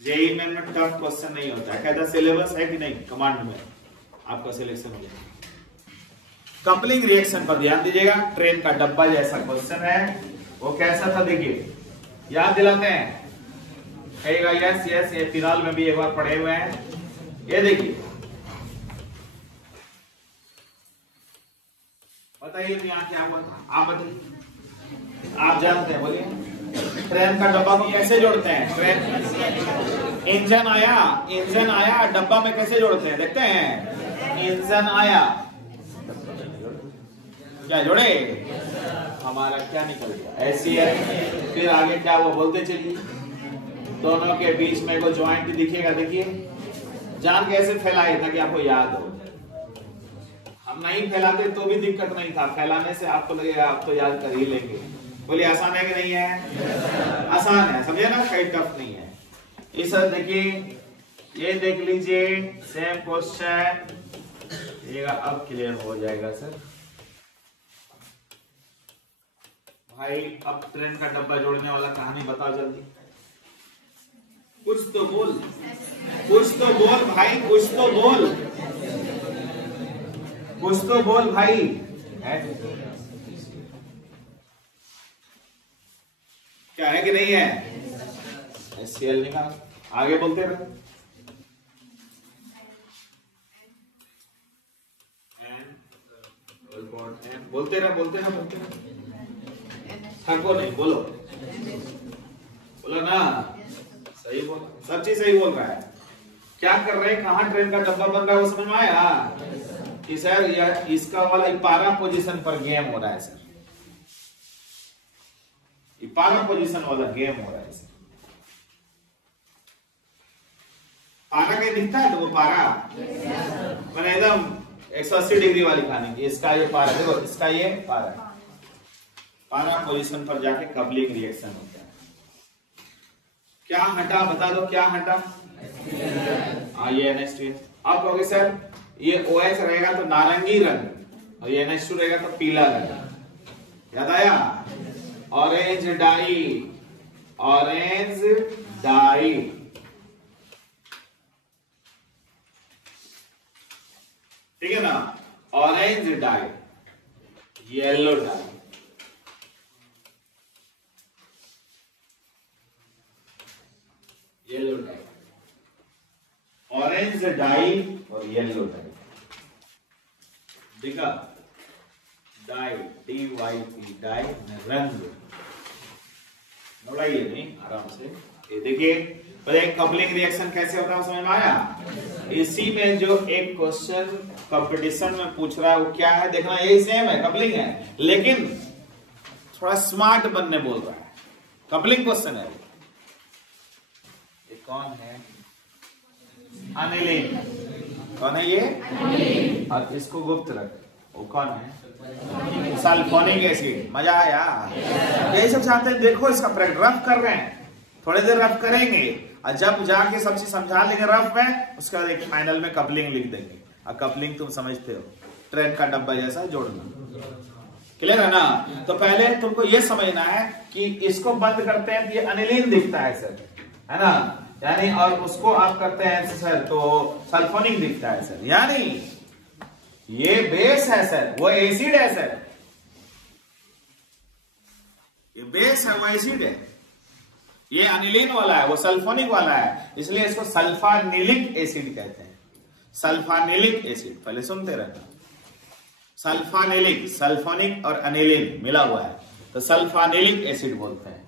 जेईई मेन में टफ क्वेश्चन नहीं होता है, कहता सिलेबस है कि नहीं, कमांड में आपका सिलेक्शन हो जाएगा। कपलिंग रिएक्शन पर ध्यान दीजिएगा। ट्रेन का डब्बा जैसा क्वेश्चन है, वो कैसा था देखिए, याद दिलाते हैं, कहेगा यस यस, ये फिनाल में भी एक बार पढ़े हुए हैं। ये देखिए, बताइए तो यहाँ क्या हुआ था, आप बताइए, आप जानते हैं, बोलिए। ट्रेन का डब्बा को कैसे जोड़ते हैं? ट्रेन इंजन आया, इंजन आया, डब्बा में कैसे जोड़ते हैं देखते हैं। इंजन आया, क्या जोड़े? हमारा क्या निकल गया? ऐसी है। फिर आगे क्या हुआ बोलते चलिए। दोनों के बीच में कोई ज्वाइंट दिखेगा, देखिए, जान के ऐसे फैलाए ताकि आपको याद हो। हम नहीं फैलाते तो भी दिक्कत नहीं था, फैलाने से आपको लगेगा आप तो याद कर ही लेंगे। बोलिए आसान है कि नहीं है? आसान है, समझे ना, कोई टफ नहीं है। इस देखिए, ये देख लीजिए, सेम क्वेश्चन, ये अब क्लियर हो जाएगा सर। भाई अब ट्रेन का डब्बा जोड़ने वाला कहानी बताओ जल्दी, कुछ तो बोल, कुछ तो बोल भाई, कुछ तो बोल, कुछ तो बोल भाई। क्या है कि नहीं है? HCl निकाल, आगे बोलते रहे। बोलते रहे, बोलते रहे, बोलते रहे, थको नहीं, बोलो, बोलो ना, सही बोल, सब चीज सही बोल रहा है। क्या कर रहे हैं, कहाँ ट्रेन का डब्बा बन रहा है वो समझ में आया कि सर यह इसका वाला 12 पोजीशन पर गेम हो रहा है सर, 12 पोजीशन वाला गेम हो रहा है सर। पारा के दिखता है तो वो पारा मैंने एकदम 180 डिग्री वाली कहानी की। इसका ये पारा देखो, इसका ये पारा, 12 पोजीशन पर जाके कपलिंग रिएक्शन होता है। क्या हटा बता दो, क्या हटा? ये NH2। आप कहोगे सर ये OH रहेगा तो नारंगी रंग और ये NH2 रहेगा तो पीला रंग। याद आया? ऑरेंज डाई, ऑरेंज डाई, ठीक है ना? Orange dye, yellow dye, yellow dye, orange dye और येलो डाई, देखा, डाई, DYP, डाई रंग, घबराइए नहीं, आराम से। ये देखिए पहले कपलिंग रिएक्शन कैसे होता है समझ में आया। इसी में जो एक क्वेश्चन कंपटीशन में पूछ रहा है वो क्या है देखना, यही सेम है, कपलिंग है, लेकिन थोड़ा स्मार्ट बनने बोल रहा है, कपलिंग क्वेश्चन है। ये कौन है? अनिलीन। कौन है ये? अनिलीन। और इसको गुप्त रख, वो कौन है? Sulphonic acid. मजा आया? यही सब चाहते हैं। देखो इसका रफ कर रहे हैं, थोड़ी देर रफ करेंगे और जब जाके सब चीज समझा लेंगे रफ में, उसके बाद एक फाइनल में कपलिंग लिख देंगे। और कपलिंग तुम समझते हो, ट्रेन का डब्बा जैसा जोड़ना, क्लियर है ना। तो पहले तुमको ये समझना है कि इसको बंद करते हैं तो ये अनिलीन दिखता है सर, है ना, यानी, और उसको आप करते हैं सर तो सल्फोनिक दिखता है सर, यानी ये बेस है सर, वो एसिड है सर, ये बेस है वो एसिड है, ये अनिलीन वाला है वो सल्फोनिक वाला है, इसलिए इसको सल्फानिलिक एसिड कहते हैं। सल्फानिलिक एसिड, पहले सुनते रहना, सल्फानिलिक, सल्फोनिक और अनिलीन मिला हुआ है तो सल्फानिलिक एसिड बोलते हैं।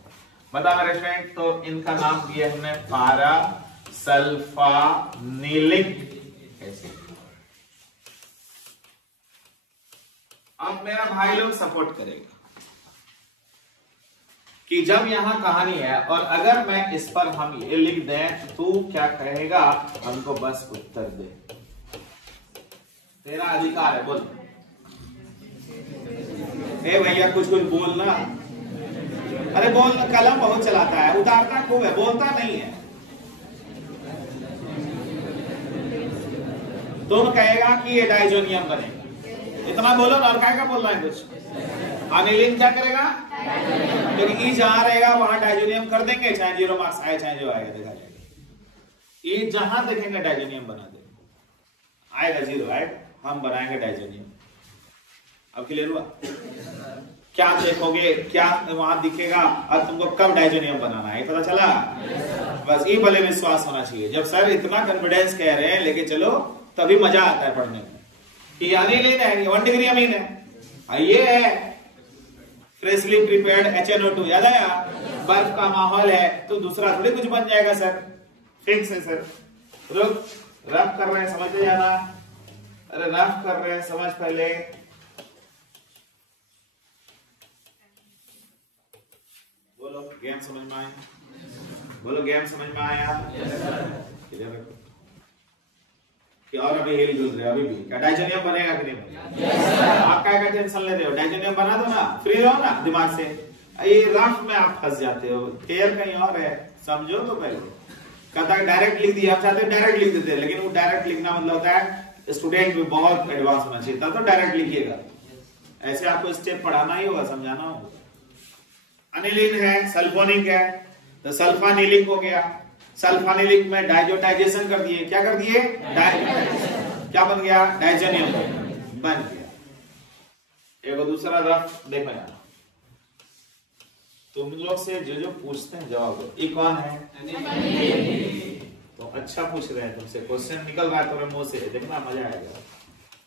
बता मेरे फ्रेंड, तो इनका नाम दिया हमने पारा सल्फानिलिक एसिड। अब मेरा भाई लोग सपोर्ट करेगा कि जब यहां कहानी है और अगर मैं इस पर हम ये लिख दें तो तू क्या कहेगा, हमको बस उत्तर दे, तेरा अधिकार है, बोल। ए भैया कुछ कुछ बोलना, अरे बोलना, कलम बहुत चलाता है, उतारता खूब है, बोलता नहीं है। तुम कहेगा कि ये डाइजोनियम बनेगा, इतना बोलो ना, और क्या बोल रहा है कुछ। अनिलीन क्या करेगा, क्योंकि ई जहां रहेगा वहां डाइजोनियम कर देंगे, चाहे 0 मार्क्स आए चाहे जो आएगा देखा जाएगा। ई जहां देखेंगे डाइजोनियम बना देंगे, आएगा 0 आएगा, हम बनाएंगे डाइजोनियम। अब क्लियर हुआ? क्या देखोगे, क्या वहां दिखेगा और तुमको कब डाइजोनियम बनाना है पता चला। बस ये भले विश्वास होना चाहिए, जब सर इतना कॉन्फिडेंस कह रहे हैं लेके चलो तभी मजा आता है पढ़ने में। कि अनिलीन है, 1 डिग्री अमीन है, ये है फ्रेशली प्रिपेयर्ड HNO2, याद आया, बर्फ का माहौल है तो दूसरा थोड़ी कुछ बन जाएगा सर, फिक्स है सर। रुक, रफ कर रहे हैं, समझते जाना, अरे रफ कर रहे हैं, समझ पहले। बोलो गेम समझ में आया, बोलो गेम समझ में आया। कि और अभी हिल जुल रहे, अभी भी क्या डाइजोनियम बनेगा कि नहीं बनेगा? आप क्या टेंशन ले रहे हो, डाइजोनियम बना दो ना, फ्री रहो ना दिमाग से। ये रफ में आप फंस जाते हो, केयर कहीं और है, समझो तो पहले। कहता है डायरेक्ट लिख दिया, आप चाहते हो डायरेक्ट लिख देते, लेकिन वो डायरेक्ट लिखना मतलब होता है स्टूडेंट भी बहुत एडवांस होना चाहिए, तब तो डायरेक्ट लिखिएगा। ऐसे आपको स्टेप पढ़ाना ही होगा, समझाना होगा। अनिलीन है, सल्फोनिक है, तो सल्फानिलिक हो गया। सल्फानिलिक में डाइजोटाइजेशन कर दिए, क्या कर दिए, क्या बन गया, डाइजोनियम बन गया। एक दूसरा रफ देखो यार, तुम लोग से जो जो पूछते हैं जवाब दो। ये कौन है, तो अच्छा पूछ रहे हैं तुमसे, क्वेश्चन निकल रहा है तुम्हारे मुंह से, देखना मजा आएगा।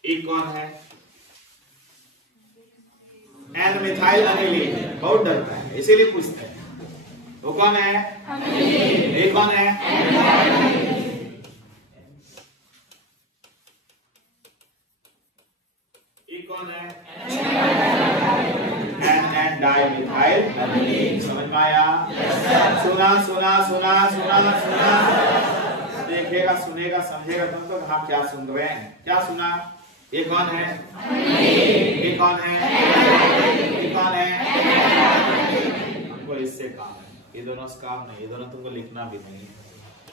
ये कौन है, एन मिथाइल अनिलीन, बहुत डरता है इसीलिए पूछते हैं। वो कौन है, ये कौन है, ये कौन है, एन डाइमिथाइल अनिलीन। समझ में आया? सुना सुना सुना सुना सुना, देखेगा सुनेगा समझेगा तुम तो। हाँ क्या सुन रहे हैं, क्या सुना, ये कौन है, ये कौन है, ये कौन है, हमको इससे काम है, ये दोनों से काम नहीं, ये दोनों तुमको लिखना भी नहीं है।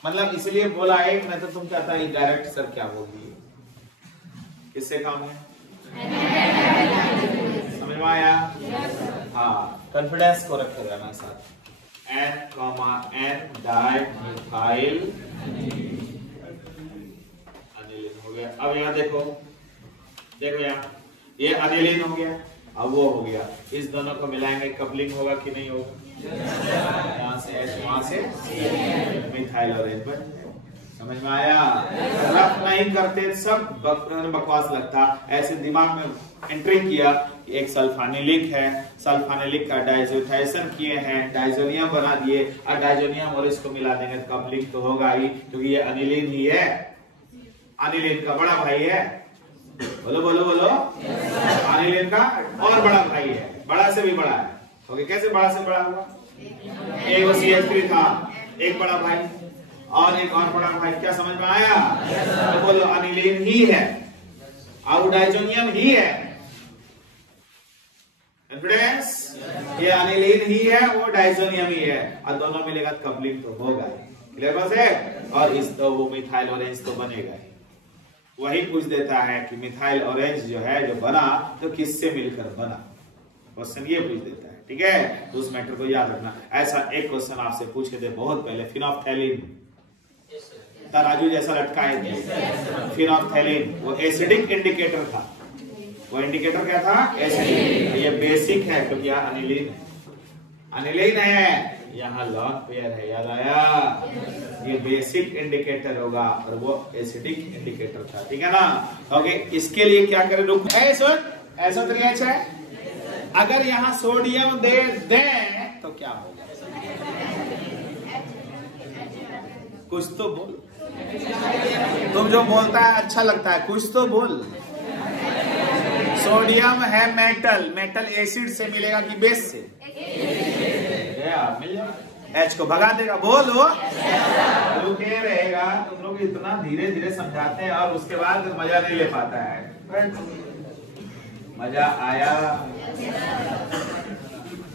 मतलब इसलिए बोला है, मैं तो तुम कहता है डायरेक्ट सर क्या बोल दिए, किससे काम है, समझ में आया? हाँ, कॉन्फिडेंस को रखे रहना साथ। N, डाइमिथाइल अनिलीन हो गया। अब यहाँ देखो, देखो यहाँ ये अनिलीन हो गया, अब वो हो गया, इस दोनों को मिलाएंगे, कपलिंग होगा कि नहीं होगा, यहाँ से H, वहां से मिथाइल और N बन। समझ में आया? रफ नहीं करते सब बकवास लगता। ऐसे दिमाग में एंट्री किया कि एक सल्फानिलिक है, सल्फानिलिक का डाइजोथाइसन किए हैं, डाइजोनियम बना दिए, और डाइजोनियम और इसको मिला देंगे तो कपलिंग तो होगा ही, क्योंकि ये अनिलीन ही है, अनिलीन का बड़ा भाई है। बोलो बोलो बोलो, अनिलीन का और बड़ा भाई है, बड़ा से भी बड़ा है। ओके, कैसे बड़ा से बड़ा हुआ? एक CH3 था, एक बड़ा भाई और एक और बड़ा भाई। क्या समझ में आया? तो बोलो अनिलीन ही है और डाइजोनियम ही है। कॉन्फिडेंस? ये अनिलीन ही है, वो डाइजोनियम ही है, और दोनों मिलेगा तो कपलिंग तो होगा ही। क्लियर बात है? और इस तो वो मिथाइल ऑरेंज तो बनेगा ही। वही पूछ देता है कि मिथाइल ऑरेंज जो है जो बना तो किससे मिलकर बना, क्वेश्चन ये पूछ देता है। ठीक है, तो उस मैटर को याद रखना। ऐसा एक क्वेश्चन आपसे पूछे थे बहुत पहले, फिनोफ्थैलीन, तराजू जैसा लटकाए थे, फिनोफ्थैलीन वो एसिडिक इंडिकेटर था। वो इंडिकेटर क्या था? एसिडिक। ये बेसिक है क्योंकि यहाँ अनिलीन है, अनिलीन है, यहाँ लॉन पेयर है, याद आया? ये बेसिक इंडिकेटर होगा और वो एसिडिक इंडिकेटर था। ठीक है ना? ओके, इसके लिए क्या करें? रुक, SO3H है, अगर यहाँ सोडियम दे दें तो क्या होगा? कुछ तो बोल, तुम जो बोलता है अच्छा लगता है, कुछ तो बोल। सोडियम है मेटल, मेटल एसिड से मिलेगा कि बेस से? मिल जाएगा, H को भगा देगा। बोलो, रुके रहेगा। तुम लोग इतना धीरे धीरे समझाते हैं और उसके बाद मजा नहीं ले पाता है। मजा आया?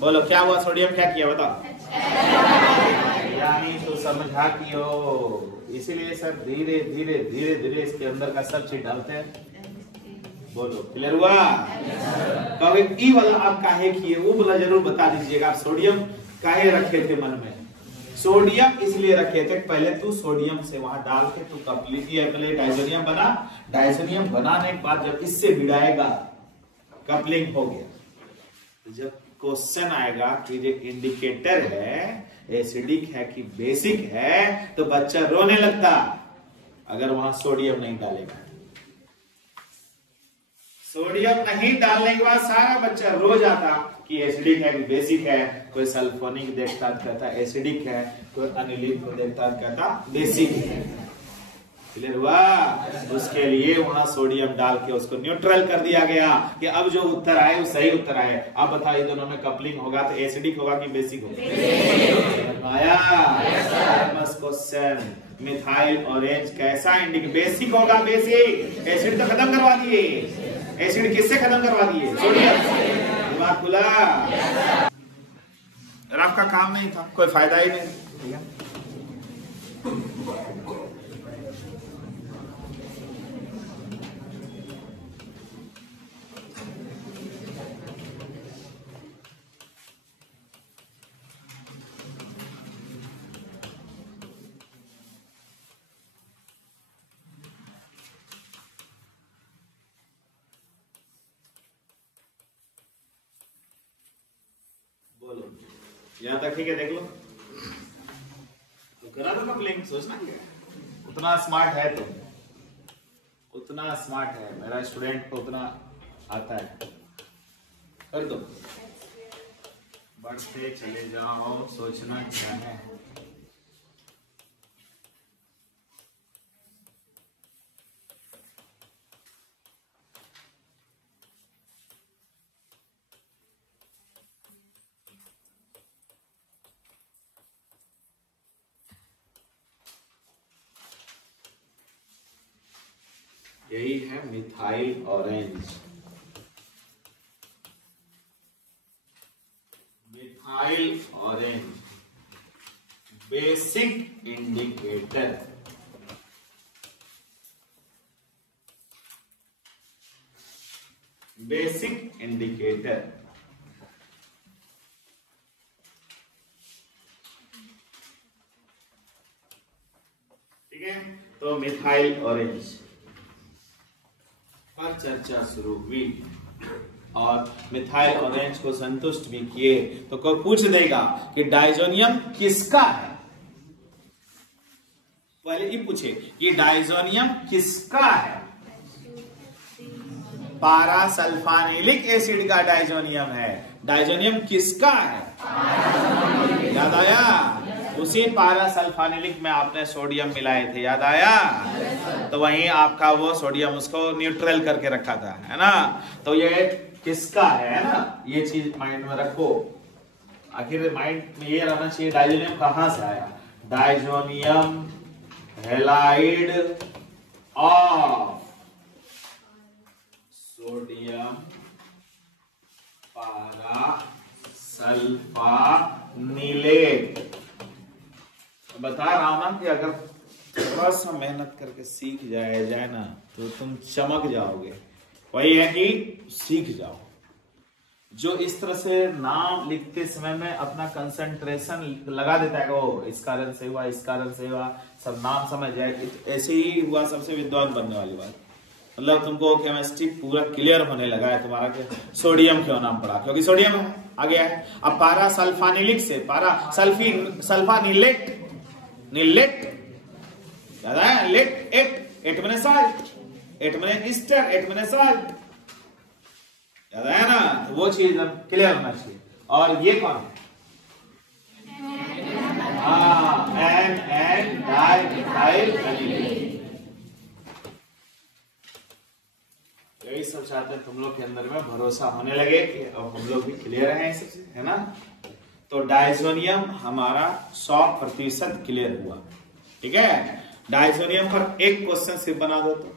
बोलो क्या हुआ? सोडियम क्या किया बताओ? यानी तो समझा कि हो, इसीलिए सर धीरे धीरे धीरे धीरे इसके अंदर का सब चीज डालते हैं। बोलो क्लियर हुआ? तो ई वाला आप काहे किए वो वाला जरूर बता दीजिएगा। आप सोडियम काहे रखे थे मन में? सोडियम इसलिए रखे थे, पहले तू सोडियम से वहां डाल के तू कपलिंग किया, पहले डाइजोनियम बना, डाइजोनियम बनाने के बाद जब इससे भिड़ाएगा कपलिंग हो गया। जब क्वेश्चन आएगा कि जो इंडिकेटर है एसिडिक है कि बेसिक है, तो बच्चा रोने लगता अगर वहां सोडियम नहीं डालेगा। सोडियम नहीं डालने के बाद सारा बच्चा रो जाता कि एसिडिक है कि बेसिक है। कोई सल्फोनिक देखता कहता एसिडिक है, कोई अनिलीन को देखता कहता बेसिक है। क्लियर हुआ? उसके लिए वहां सोडियम डाल के उसको न्यूट्रल कर दिया गया कि अब जो उत्तर आए वो सही उत्तर आए। अब बताइए दोनों में कपलिंग होगा तो एसिडिक होगा कि बेसिक होगा? आया क्वेश्चन। मिथाइल ऑरेंज कैसा इंडिक? बेसिक होगा, बेसिक। एसिड तो खत्म करवा दिए, एसिड किससे खत्म करवा दिए? सोडियम। दिमाग खुला? रफ का काम नहीं था, कोई फायदा ही नहीं। ठीक है, बोलो यहां तक ठीक है? देख लो तो करा दो कपलिंग। सोचना क्या, उतना स्मार्ट है तुम, उतना स्मार्ट है मेरा स्टूडेंट को, उतना आता है, कर दो। बढ़ते चले जाओ, सोचना क्या है। यही है methyl orange. Methyl orange basic indicator. Basic indicator. ठीक है, तो मिथाइल ऑरेंज पर चर्चा शुरू हुई और मिथाइल ऑरेंज को संतुष्ट भी किए। तो कोई पूछ देगा कि डाइजोनियम किसका है? पहले ये पूछे कि डाइजोनियम किसका है? पारासल्फानिलिक एसिड का डाइजोनियम है। डाइजोनियम किसका है? याद आया? उसी पारासल्फानिलिक में आपने सोडियम मिलाए थे, याद आया? तो वहीं आपका वो सोडियम उसको न्यूट्रल करके रखा था, है ना? तो ये किसका है ना, ये चीज माइंड में रखो। आखिर माइंड में ये रहना चाहिए डाइजोनियम कहां से आया। Diazonium halide of sodium parasulfanilate. बता रहा हूं ना कि अगर थोड़ा सा मेहनत करके सीख जाए ना तो तुम चमक जाओगे। वही है कि सीख जाओ। जो इस तरह से नाम लिखते समय में अपना कंसंट्रेशन लगा देता है, वो इस कारण से हुआ, इस कारण से हुआ, सब नाम समझ जाए, ऐसे ही हुआ सबसे विद्वान बनने वाली बात। मतलब तुमको केमिस्ट्री पूरा क्लियर होने लगा है तुम्हारा कि सोडियम क्यों नाम पड़ा, क्योंकि सोडियम है आ गया है। अब पारासल्फानिलिक से सल्फानिलेट, निलेट याद है? लेट एट मैंने साल्ट, एट मैंने ईस्टर, एट मैंने साल्ट, याद है ना? वो चीज क्लियर होना चाहिए। और ये कौन है? N dimethyl aniline. यही सब चाहते हैं तुम लोग के अंदर में भरोसा होने लगे कि अब हम लोग भी क्लियर हैं इस सबसे, है ना? तो डाइजोनियम हमारा 100% क्लियर हुआ। ठीक है? डाइजोनियम पर एक क्वेश्चन सिर्फ बना दो, तो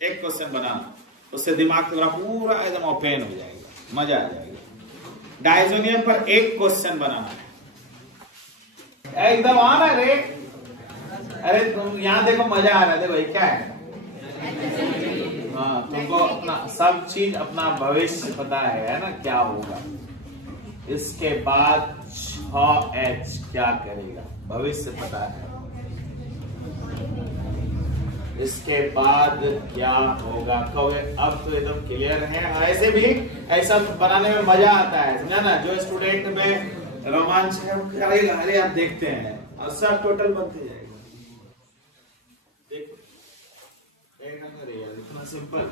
एक क्वेश्चन बना, उससे दिमाग तुम्हारा पूरा एकदम ओपन हो जाएगा, मजा आ जाएगा। डाइजोनियम पर एक क्वेश्चन बनाना है, एकदम आना रे। अरे तुम यहाँ देखो, मजा आ रहा है। देखो ये क्या है? हाँ, तुमको अपना सब चीज, अपना भविष्य पता है ना क्या होगा। इसके बाद 6H क्या करेगा, भविष्य पता है। इसके बाद क्या होगा कहोगे? अब तो एकदम क्लियर है। ऐसे भी ऐसा बनाने में मजा आता है, समझा ना? जो स्टूडेंट में रोमांच है वो करेगा, अरे आप देखते हैं, और सब टोटल बनते जाएगा। देखो अरे यार इतना सिंपल।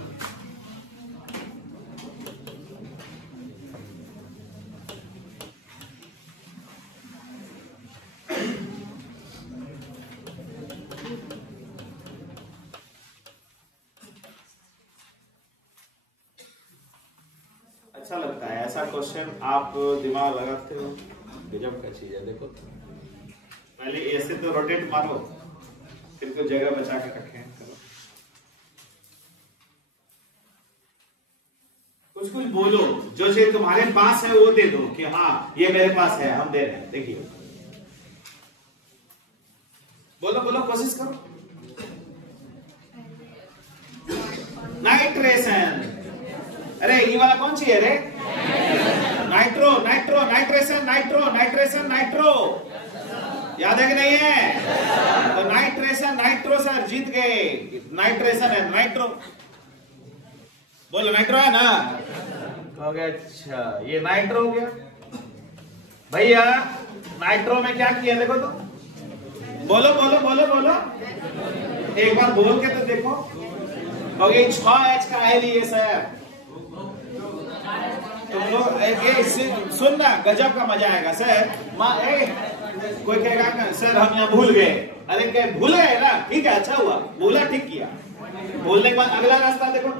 अच्छा लगता है ऐसा क्वेश्चन, आप दिमाग लगाते हो, गजब का चीज है। देखो पहले ऐसे तो रोटेट मारो, फिर को जगह बचा के रखें। कुछ कुछ बोलो, जो चीज तुम्हारे पास है वो दे दो कि हाँ ये मेरे पास है, हम दे रहे हैं। देखिए बोलो बोलो, कोशिश करो। नाइट्रेशन, अरे ये वाला कौन सी है रे? Nitro, nitro, nitration, nitro, nitration, nitro, याद है कि नहीं है? तो नाइट्रेशन, नाइट्रो सर जीत गए। नाइट्रेशन है, नाइट्रो बोलो, नाइट्रो है ना? हो गया। अच्छा ये नाइट्रो हो गया भैया। नाइट्रो में क्या किया देखो तो, बोलो बोलो बोलो बोलो, एक बार बोल के तो देखो। हो गया 6H का एलिएस है। तुम लोग सुनना, गजब का मजा आएगा सर। कोई कहेगा ना सर हम यहाँ भूल गए, अरे क्या भूल गए ना? ठीक है, अच्छा हुआ, भूला, ठीक किया। भूलने के बाद अगला रास्ता देखो,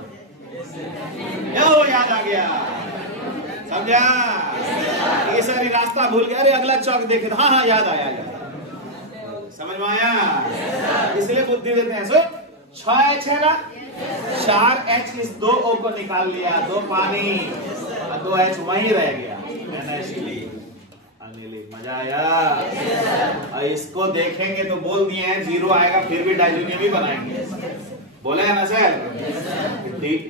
याद आ गया, समझा? ये सारी रास्ता भूल गया, अरे अगला चौक देखे, हाँ हाँ याद आया, समझ में आया? इसलिए बुद्धि देते हैं। सो 6H है ना, 4H इस 2O को निकाल लिया, 2 पानी, 2H वहीं रह गया। मजा आया? और इसको देखेंगे तो बोल दिए हैं 0 आएगा फिर भी डाइजोनियम ही बनाएंगे, बोला है ना सर?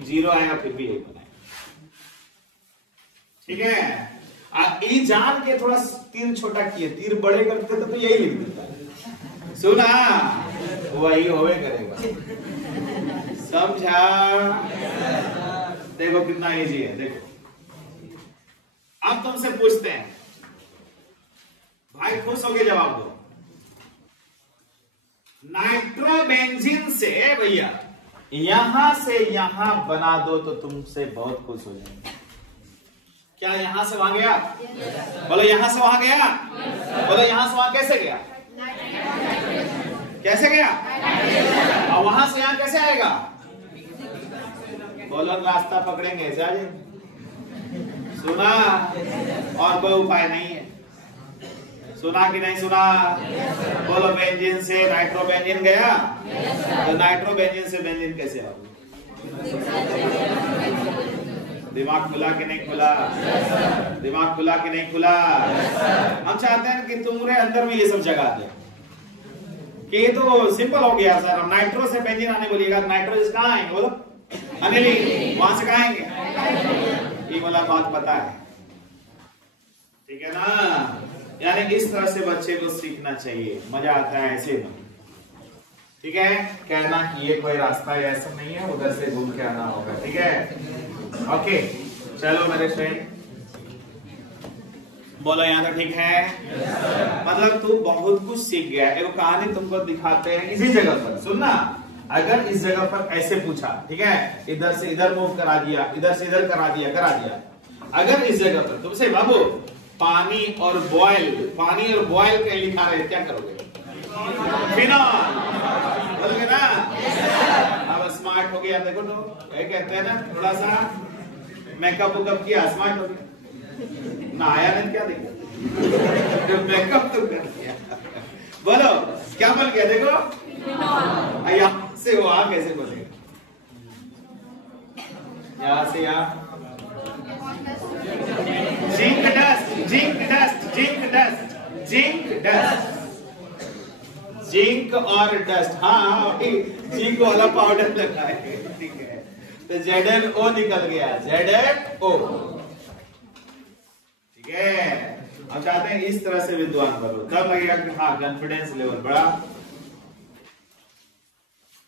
0 आएगा फिर भी यही बनाएंगे। ठीक है? ये जान के थोड़ा तीर छोटा किए, तीर बड़े करते तो यही लिख देता है। सुना, वही होवे करेगा, समझा? देखो कितना इजी है। देखो अब तुमसे पूछते हैं, भाई खुश होके जवाब दो। नाइट्रोबेंजीन से भैया यहां से यहां बना दो तो तुमसे बहुत खुश हो जाएंगे। क्या यहां से वहां गया? बोलो यहां से वहां गया। बोलो यहां से वहां कैसे गया? कैसे गया? और वहां से यहां कैसे आएगा? बोलो रास्ता पकड़ेंगे जाए। सुना? और कोई उपाय नहीं है। सुना कि नहीं सुना? बोलो बेंजीन से नाइट्रोबेंजीन गया तो नाइट्रोबेंजीन से बेंजीन कैसे आ? दिमाग खुला कि नहीं खुला? दिमाग खुला कि नहीं खुला? हम चाहते हैं कि तुम्हारे अंदर में ये सब जगा दे कि ये तो सिंपल हो गया सर। नाइट्रो से बेंजीन आने बोलिएगा, नाइट्रो से कहां आएंगे? बोलो अनिल, वहां से कहां आएंगे? ये वाला बात पता है, ठीक है ना? यानी इस तरह से बच्चे को सीखना चाहिए, मजा आता है ऐसे में, ठीक है? कहना कि ये कोई रास्ता ऐसा नहीं है, उधर से घूम के आना होगा, ठीक है? ओके, चलो मेरे फ्रेंड, बोलो यहाँ तक ठीक है? मतलब तू बहुत कुछ सीख गया। एक कहानी तुमको दिखाते हैं इसी जगह पर, सुनना। अगर इस जगह पर ऐसे पूछा, ठीक है, इधर से इधर मूव करा दिया, इधर से इधर करा दिया। अगर इस जगह पर तुमसे बाबू पानी और बॉयल के लिखा रहे, क्या करोगे? फिनॉल बोलोगे ना? अब स्मार्ट हो गया, देखो तो ये कहते हैं ना, थोड़ा सा मेकअप वेकअप किया, स्मार्ट हो गया ना। आया नहीं क्या देखो मेकअप तो कर दिया। बोलो क्या बोल गया? देखो यहाँ से वहां कैसे बोलेगा? यहाँ से यहाँ zinc dust, zinc dust, zinc dust, zinc dust, zinc और डस्ट। हाँ जिंक वाला पाउडर लगा है, ठीक है? तो ZnO निकल गया, ZnO, ठीक है? हम चाहते हैं इस तरह से विद्वान बनो, तब लगेगा कि हाँ कॉन्फिडेंस लेवल बड़ा,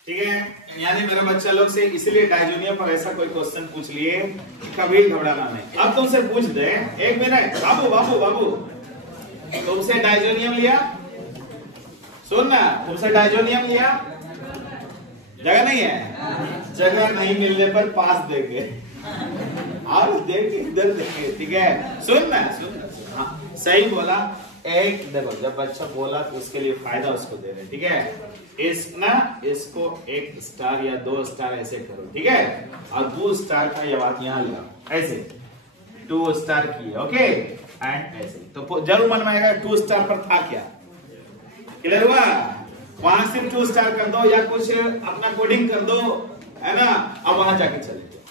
ठीक है? यानी मेरे बच्चा लोग से इसलिए डायजोनियम पर ऐसा कोई क्वेश्चन पूछ लिए कभी घबराना नहीं। अब तुमसे पूछ दे, एक मिनट बाबू बाबू बाबू, तुमसे डायजोनियम लिया, सुन ना, तुमसे डायजोनियम लिया, जगह नहीं है, जगह नहीं मिलने पर पास देंगे और देंगे इधर देंगे, ठीक है? सुन ना, हाँ सही बोला। एक देखो, जब बच्चा बोला तो उसके लिए फायदा उसको दे रहे, ठीक है? इसको 1 स्टार या 2 स्टार ऐसे करो, ठीक है? और 2 स्टार का ये बात यहाँ लिया, ऐसे 2 स्टार की, ओके? एंड ऐसे तो जरूर मन में आएगा 2 स्टार पर था क्या? क्लियर हुआ? वहां सिर्फ 2 स्टार कर दो या कुछ अपना कोडिंग कर दो, है ना? अब वहां जाके चले जाओ।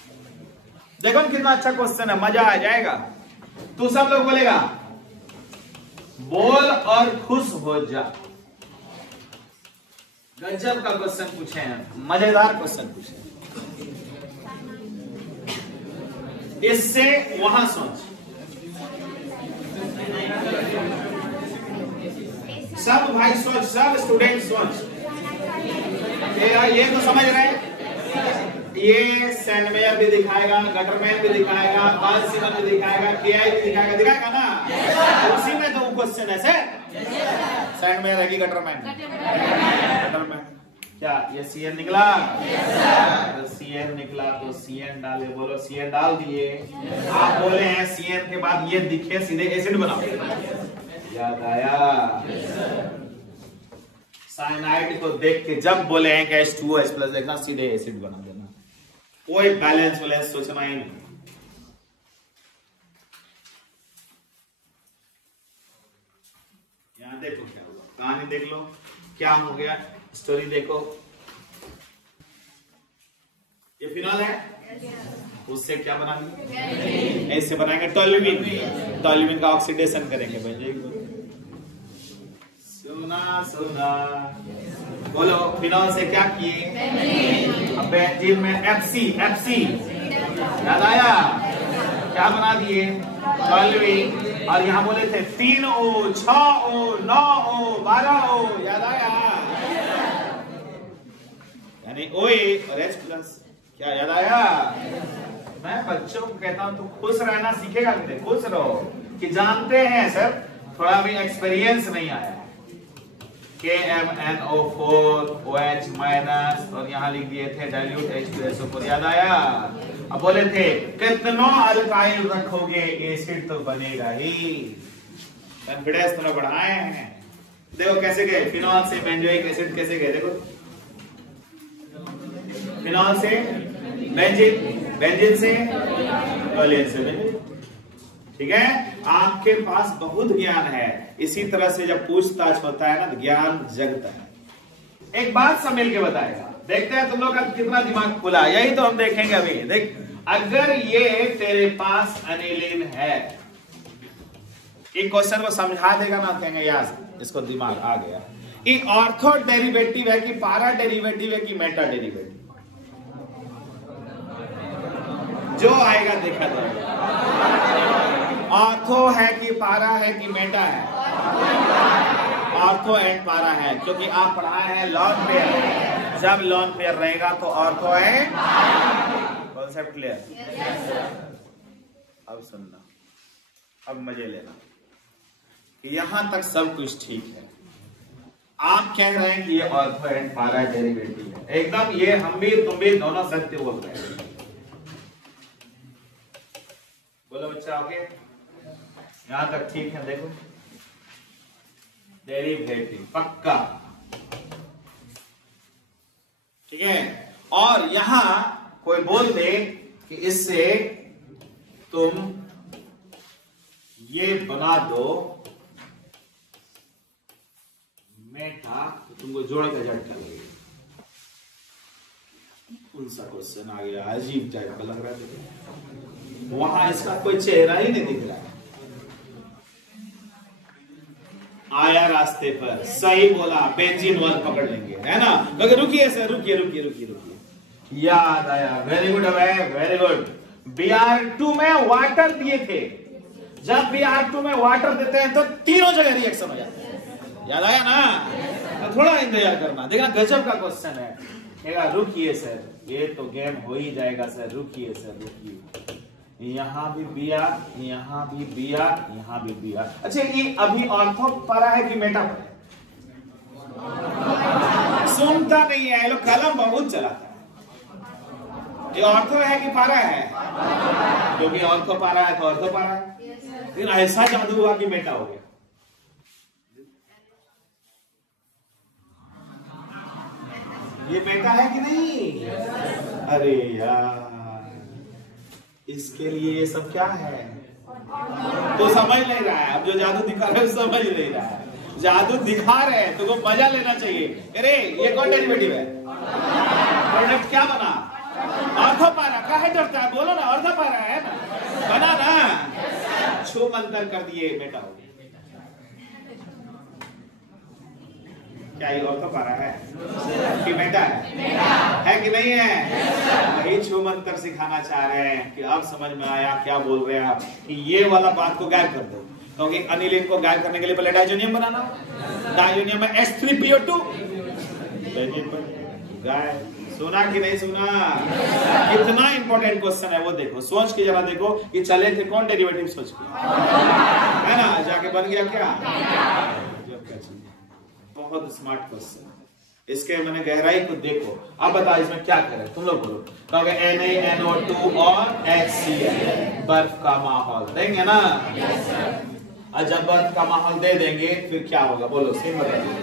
देखो कितना अच्छा क्वेश्चन है, मजा आ जाएगा। तू सब लोग बोलेगा बोल और खुश हो जा। गजब का क्वेश्चन पूछे हैं, मजेदार क्वेश्चन पूछे। इससे वहां सोच, सब भाई सोच, सब स्टूडेंट सोच। ये तो समझ रहे हैं, ये सैंडमेयर भी दिखाएगा, गटरमैन भी दिखाएगा, बाल सीमन भी दिखाएगा, केआई भी दिखाएगा ना? उसी में तो क्वेश्चन है सर। सैंडमेयर है कि गटरमैन? गटरमैन। क्या ये CN निकला? तो CN निकला तो CN डाले, बोलो CN डाल दिए। आप बोले हैं CN के बाद ये दिखे सीधे एसिड बनाओ, याद आया? साइनाइड को देख के जब बोले हैं कि H2O+ देखना, सीधे एसिड बना देना, कोई बैलेंस वैलेंस सोचना ही नहीं। यहां देखो क्या हुआ, कहानी देख लो क्या हो गया, स्टोरी देखो। ये फिनॉल है, उससे क्या बनाएंगे? ऐसे बनाएंगे टोल्यूमिन, टोल्यूमिन का ऑक्सीडेशन करेंगे भाई। सुना बोलो, फिनॉल से क्या किए? अब बेंजीन में FC याद आया? क्या बना दिए? टोल्यूमिन। और यहाँ बोले थे 3O, 6O, 9O, 12O, याद आया? यानी OA और H+, क्या याद आया? मैं बच्चों को कहता हूं, तू खुश रहना सीखेगा कि नहीं? खुश रहो कि जानते हैं सर, थोड़ा भी एक्सपीरियंस नहीं आया, KMnO4OH माइनस और यहाँ लिख दिए थे डाइल्यूट H2SO4। याद आया? अब बोले थे कितना अल्काइल रखोगे एसिड तो बनेगा ही। कॉन्फिडेंस थोड़ा बढ़ाए हैं। देखो कैसे गए, फिनॉल से बेंजोइक एसिड कैसे गए, देखो फिनॉल से बेंजीन, बेंजीन से टॉलुएंट से बेंजीन। ठीक है, आपके पास बहुत ज्ञान है। इसी तरह से जब पूछताछ होता है ना तो ज्ञान जगता है। एक बात सब मिलके बताएगा, देखते हैं तुम लोग का कितना दिमाग खुला। यही तो हम देखेंगे अभी। देख, अगर ये तेरे पास अनिलीन है, एक क्वेश्चन को समझा देगा ना, कहेंगे यार इसको दिमाग आ गया। ये ऑर्थो डेरिवेटिव है कि पारा डेरिवेटिव है कि मेटा डेरिवेटिव, जो आएगा देखा जाएगा। ऑर्थो है कि पारा है कि मेटा है? ऑर्थो एंड पारा है, क्योंकि आप पढ़ाए हैं लॉन पेयर। जब लॉन पेयर रहेगा तो ऑर्थो है। Concept clear? अब सुनना, अब मजे लेना। यहां तक सब कुछ ठीक है। आप कह रहे हैं कि ये ऑर्थो एंड पारा डेरिवेटिव है, एकदम ये हम भी तुम भी दोनों सत्य बोल रहे हैं। बोलो बच्चा, ओके? यहां तक ठीक है। देखो डेरिवेटिव पक्का, ठीक है। और यहां कोई बोल दे कि इससे तुम ये बना दो मेटा, तो तुमको जोड़ के झटका लगेगा। कौन सा क्वेश्चन आ गया, अजीब टाइप का लग रहा है। वहां इसका कोई चेहरा ही नहीं दिख रहा है। आया रास्ते पर, सही बोला, बेंजीन 1 पकड़ लेंगे, है ना? मगर रुकिए सर, रुकिए रुकिए रुकिए रुकिए, याद आया। वेरी गुड है, वेरी गुड। Br2 में वाटर दिए थे। जब Br2 में वाटर देते हैं तो तीनों जगह रिएक्शन हो जाता है। याद आया ना? तो थोड़ा इंतजार करना, देखना गजब का क्वेश्चन है। रुकिए सर, ये तो गेम हो ही जाएगा सर, रुकिए सर रुकिए। यहाँ भी बिया, यहाँ भी बिया, यहाँ भी बिया। अच्छा, ये अभी ऑर्थो पारा है कि मेटा पर है? सुनता नहीं है, लोग कलम बहुत चलाता है। ये ऑर्थो है कि पारा है? क्योंकि ऑर्थो पारा है तो ऑर्थो पारा है। लेकिन ऐसा जादू हुआ कि मेटा हो गया। ये बेटा है कि नहीं? अरे यार, इसके लिए ये सब क्या है तो समझ नहीं रहा है। अब जो जादू दिखा रहे हैं समझ नहीं रहा है। जादू दिखा रहे हैं तो मजा लेना चाहिए। अरे ये कौन डेरिवेटिव है? प्रोडक्ट क्या बना? ऑर्थो पारा। काहे डरता है? बोलो ना, ऑर्थो पारा है ना, बना ना। छो मंतर कर दिए, बेटा हो गया। क्या ये ऑर्थो पारा है कि मेटा है कि नहीं है? यही छू मंत्र सिखाना चाह रहे हैं कि अब समझ में आया क्या बोल रहे हैं आप, कि ये वाला बात को गायब कर दो। क्योंकि अनिलीन को गायब करने के लिए पहले डाइजोनियम बनाना। डाइजोनियम में H3PO2 गायब। सुना कि नहीं सुना? कितना इंपॉर्टेंट क्वेश्चन है वो देखो, सोच के जरा देखो कि चले थे कौन डेरिवेटिव, सोच के, है ना? जाके बन गया क्या? बहुत स्मार्ट क्वेश्चन। इसके मैंने गहराई को देखो। अब बताओ इसमें क्या करें, तुम लोग बोलो। कहोगे NaNO2 और HCl, बर्फ का माहौल देंगे ना? और जब बर्फ का माहौल दे देंगे फिर क्या होगा, बोलो सही बताइए।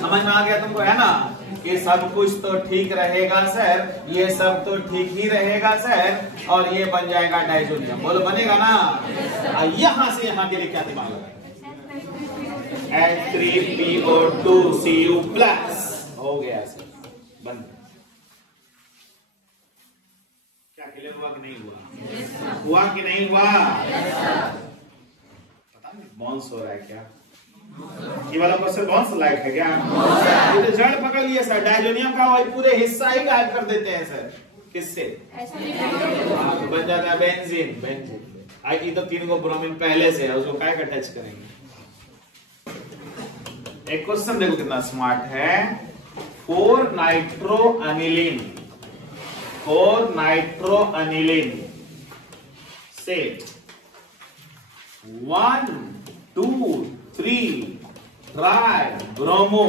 समझ में आ गया तुमको, है ना? कि सब कुछ तो ठीक रहेगा सर, ये सब तो ठीक ही रहेगा सर, और ये बन जाएगा डाइजोनियम। बोलो बनेगा ना? यहां से यहां के लिए क्या दिमाग लगा? H3PO2Cu प्लस हो गया सर, बंद। क्या क्लियर हुआ कि नहीं हुआ? हुआ कि नहीं हुआ? पता नहीं बाउंस हो रहा है क्या? ये वाला क्वेश्चन बाउंस लाइक है क्या? ये तो जड़ पकड़ लिए सर। डाइजोनियम का वही पूरे हिस्सा ही गायब कर देते हैं सर। किससे? तो बन जाता है बेंजीन। बेंजीन आई तो 3 को ब्रोमीन पहले से है, उसको काय का टच करेंगे। एक क्वेश्चन देखो कितना स्मार्ट है। 4 नाइट्रो अनिलीन, 4 नाइट्रो अनिलीन से 1 2 3 ट्राई ब्रोमो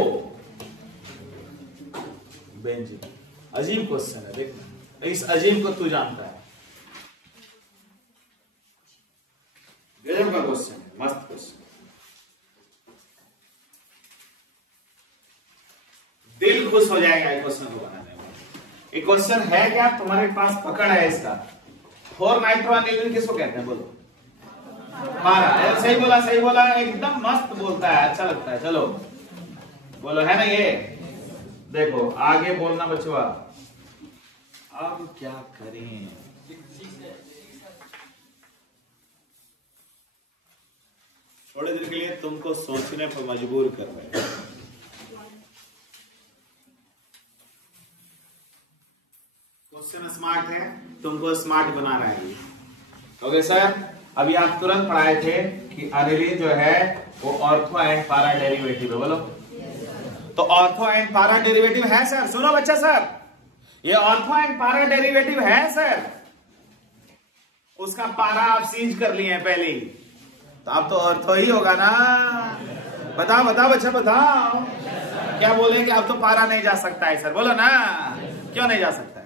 बेंजीन। अजीब क्वेश्चन है, देखना इस अजीब को तू जानता है। गजब का क्वेश्चन है, मस्त क्वेश्चन। दिल खुश हो जाएगा ये क्वेश्चन को बनाने में। ये क्वेश्चन है क्या तुम्हारे पास पकड़ है इसका? 4 नाइट्रोअनिलीन किसको कहते हैं बोलो? पारा। सही बोला, सही बोला, एकदम मस्त बोलता है, अच्छा लगता है। चलो बोलो, है ना ये? देखो आगे बोलना बचवा। अब क्या करें? थोड़ी देर के लिए तुमको सोचने पर मजबूर कर रहे हैं। क्वेश्चन स्मार्ट है, तुमको स्मार्ट बना रहा है। ओके सर, अभी आप तुरंत पढ़ाए थे कि एनिलीन जो है वो ऑर्थो एंड पारा डेरिवेटिव है। बोलो तो ऑर्थो एंड पारा डेरिवेटिव है सर। सुनो बच्चा सर, ये ऑर्थो एंड पारा डेरिवेटिव है सर। उसका पारा आप सीज कर लिए हैं पहले ही, तो अब तो ऑर्थो ही होगा ना। बताओ बताओ बच्चा बताओ, क्या बोले कि अब तो पारा नहीं जा सकता है सर? बोलो ना, क्यों नहीं जा सकता है?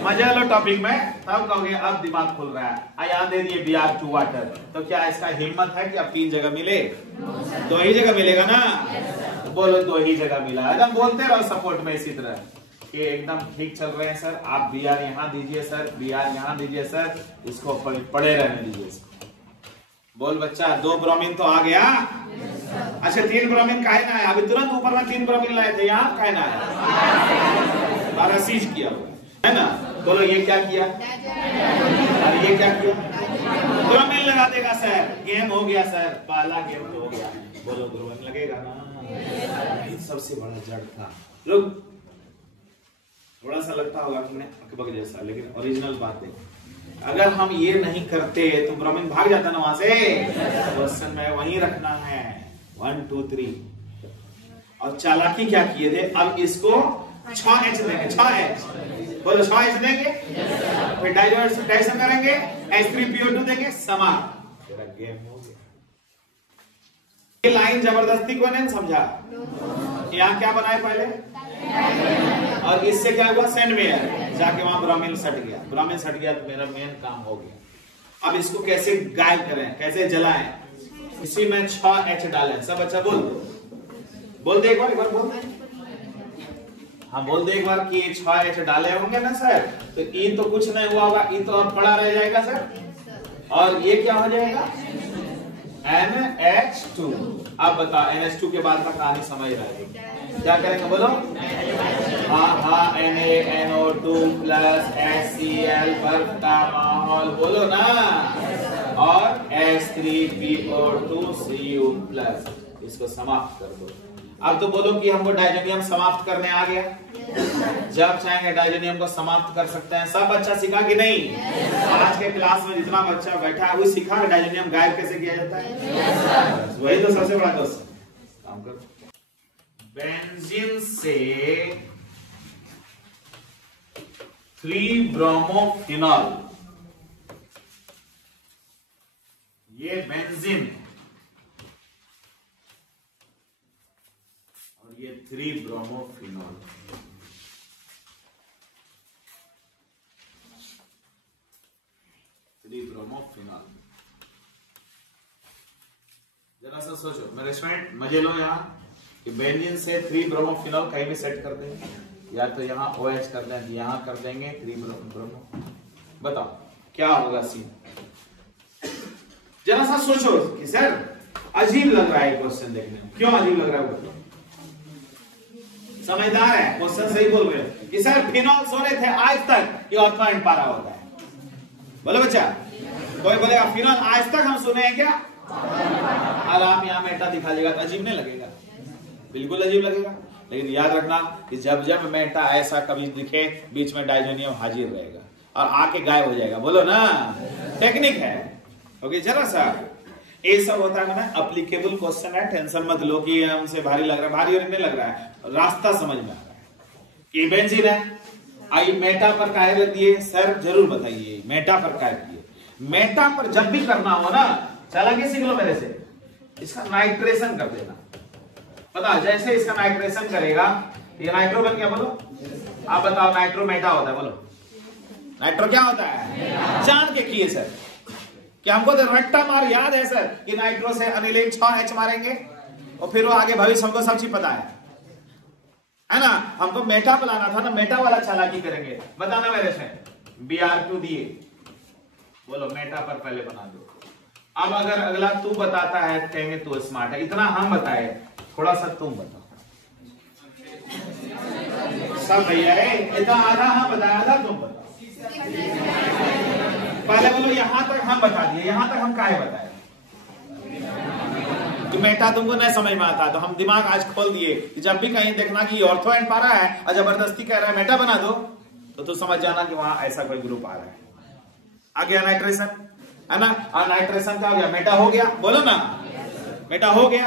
मजा लो टॉपिक में, तब कहोगे अब दिमाग खुल रहा है। यहाँ दे दिए Br2 वाटर, तो क्या इसका हिम्मत है कि अब 3 जगह मिले? 2 ही जगह मिलेगा ना। बोलो 2 ही जगह मिला। एकदम बोलते रहो सपोर्ट में इसी तरह कि एकदम ठीक चल रहे हैं सर। आप Br यहाँ दीजिए सर, Br यहाँ दीजिए सर, इसको पड़े रहने दीजिए इसको। बोल बच्चा, 2 ब्रोमीन तो आ गया। अच्छा 3 ब्रोमीन काहे ना है? अभी तुरंत ऊपर में 3 ब्रोमीन लाए थे, यहाँ काहे ना है? पारा सीज किया है ना। बोलो ये क्या किया? अरे ये क्या किया? ब्रोमीन लगा देगा सर, गेम हो गया सर, पहला गेम हो गया। बोलो ब्रोमीन लगेगा ना। सबसे बड़ा जड़ था। लोग थोड़ा सा लगता होगा कि मैंने अकबक जैसा, लेकिन ओरिजिनल बात है। अगर हम ये नहीं करते तो ब्रोमीन भाग जाता ना वहां से। क्वेश्चन में वहीं रखना है 1 2 3। और चालाकी क्या किए थे? अब इसको 6H देंगे, 6H। बोलो 6H देंगे, फिर डाइजोनेशन करेंगे, H3PO2 देंगे, समाप्त। तेरा गेम हो गया। ये लाइन जबरदस्ती को नहीं समझा। यहाँ क्या बनाए पहले, और इससे क्या हुआ? सेंड में जाके वहां ब्रोमीन सट गया। ब्रोमीन सट गया तो मेरा मेन काम हो गया। अब इसको कैसे गायब करें, कैसे जलाएं? इसी में 6H डालें। सब अच्छा बोल दे एक बार बोल दे। हाँ बोल दे एक बार कि 6H डाले होंगे ना सर, तो ई तो कुछ नहीं हुआ होगा, ई तो और पड़ा रह जाएगा सर। और ये क्या हो जाएगा? NH2। अब बताओ NH2 के बाद का कहानी समझ रहे हैं? क्या करेंगे बोलो? हाँ NaNO2 प्लस HCl, बर्फ का माहौल, बोलो ना। और H3PO2 Cu प्लस, इसको समाप्त कर दो। अब तो बोलो कि हमको डायजोनियम समाप्त करने आ गया। जब चाहेंगे डायजोनियम को समाप्त कर सकते हैं। सब बच्चा सीखा कि नहीं? आज के क्लास में जितना बच्चा बैठा है वो सीखा डायजोनियम गायब कैसे किया जाता है। वही तो सबसे बड़ा क्वेश्चन। काम करो। बेंजीन से 3-ब्रोमोफिनॉल, ये बेंजीन और ये 3-ब्रोमोफिनॉल। जरा सा सोचो मेरे स्टूडेंट, मजे लो। यहाँ कि बेंजीन से 3-ब्रोमोफिनॉल कहीं भी सेट कर देंगे, या तो यहाँ OH कर देंगे, यहाँ कर देंगे 3-ब्रोमो। बताओ क्या होगा सीन? जरा सा सोचो कि सर अजीब लग रहा है क्वेश्चन देखने में। क्यों अजीब लग रहा है? समझदार है, क्वेश्चन सही बोल रहे हो कि सर फिनॉल सोने थे आज तक, ये ऑर्थो एंड पारा होता है। बोलो बच्चा, कोई बोलेगा फिनॉल आज तक हम सुने हैं क्या? और आप यहाँ मेटा दिखा देगा तो अजीब नहीं लगेगा? बिल्कुल अजीब लगेगा। लेकिन याद रखना कि जब जब मेटा ऐसा कभी दिखे, बीच में डायजोनियम हाजिर रहेगा और आके गायब हो जाएगा। बोलो ना, टेक्निक है। ओके, जरा सा ये सब होता है ना, अप्लीकेबल क्वेश्चन है। टेंशन मत लो कि हमसे भारी लग रहा है, भारी नहीं लग रहा है, रास्ता समझ में आ रहा है कि बेंजीन है। आई मेटा पर काहे दिए सर? जरूर बताइए मेटा पर काहे दिए। मेटा पर जब भी करना हो ना, चालाकी सीख लो मेरे से। इसका नाइट्रेशन कर देना। पता, जैसे इसका नाइट्रेशन करेगा ये नाइट्रो बन गया। बोलो आप बताओ, नाइट्रो मेटा होता है, बोलो नाइट्रो क्या होता है? जान के किए सर, क्या हमको तो रट्टा मार याद है सर कि नाइट्रो से अनिलीन 6H मारेंगे और फिर वो आगे भविष्य हमको सब चीज पता है ना। हमको मेटा बनाना था ना, मेटा वाला चालाकी करेंगे। बताना मेरे से, Br2 दिए, बोलो मेटा पर पहले बना दो। अब अगर अगला तू बताता है कहेंगे तू स्मार्ट है, इतना हम बताए, थोड़ा सा तुम बताओ। सब भैया इतना आधा हम बताया था, तुम बताओ। पहले बोलो यहां तक हम बता दिए, यहां तक हम काहे बताए? तो मेटा तुमको नहीं समझ में आता, तो हम दिमाग आज खोल दिए कि जब भी कहीं देखना कि ऑर्थो एंड पारा है और जबरदस्ती कह रहा है मेटा बना दो, तो तू समझ जाना कि वहां ऐसा कोई ग्रुप आ रहा है। आ गया नाइट्रेशन, है ना। और नाइट्रेशन का हो गया, मेटा हो गया, बोलो ना मेटा हो गया।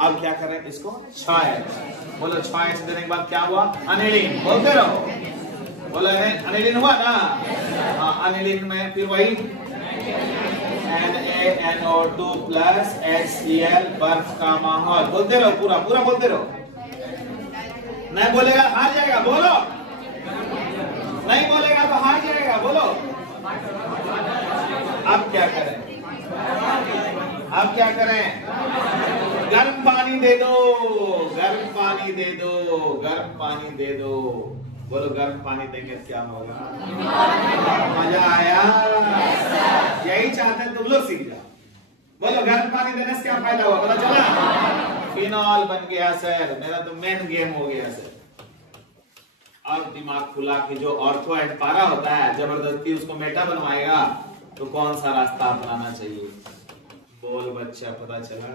अब क्या करें इसको? 6H, बोलो 6H देने के बाद क्या हुआ? अनिलीन, बोलते रहो, बोलो अनिलीन हुआ ना। अनिलीन में फिर वही NaNO2 प्लस HCl, बर्फ का माहौल, बोलते रहो, पूरा पूरा बोलते रहो। नहीं बोलेगा हार जाएगा, बोलो नहीं बोलेगा तो हार जाएगा, बोलो। अब क्या करें? अब क्या करें? गर्म पानी दे दो, गर्म पानी दे दो, गर्म पानी दे दो। बोलो गर्म पानी देंगे क्या होगा? मजा आया? यही चाहते हैं तुम लोग, सीख जाओ। बोलो गर्म पानी देने से क्या फायदा हुआ, पता चला? फिनॉल बन गया सर, मेरा तो मेन गेम हो गया सर। अब दिमाग खुला कि जो ऑर्थो एंड पारा होता है जबरदस्ती उसको मेटा बनवाएगा, तो कौन सा रास्ता अपनाना चाहिए? बोल बच्चा, पता चला?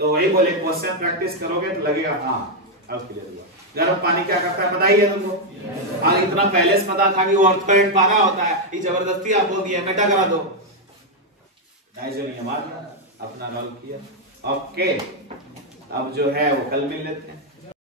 तो वही बोले क्वेश्चन प्रैक्टिस करोगे तो लगेगा हाँ अब क्लियर हुआ। गर्म पानी क्या करता है पता ही है तुमको, और इतना पहले से पता था कि वो ऑर्थो एंड पारा होता है, ये जबरदस्ती आप बोल दिया मेटा करा दो। अपना रोल किया, ओके। अब जो है वो कल मिल लेते हैं।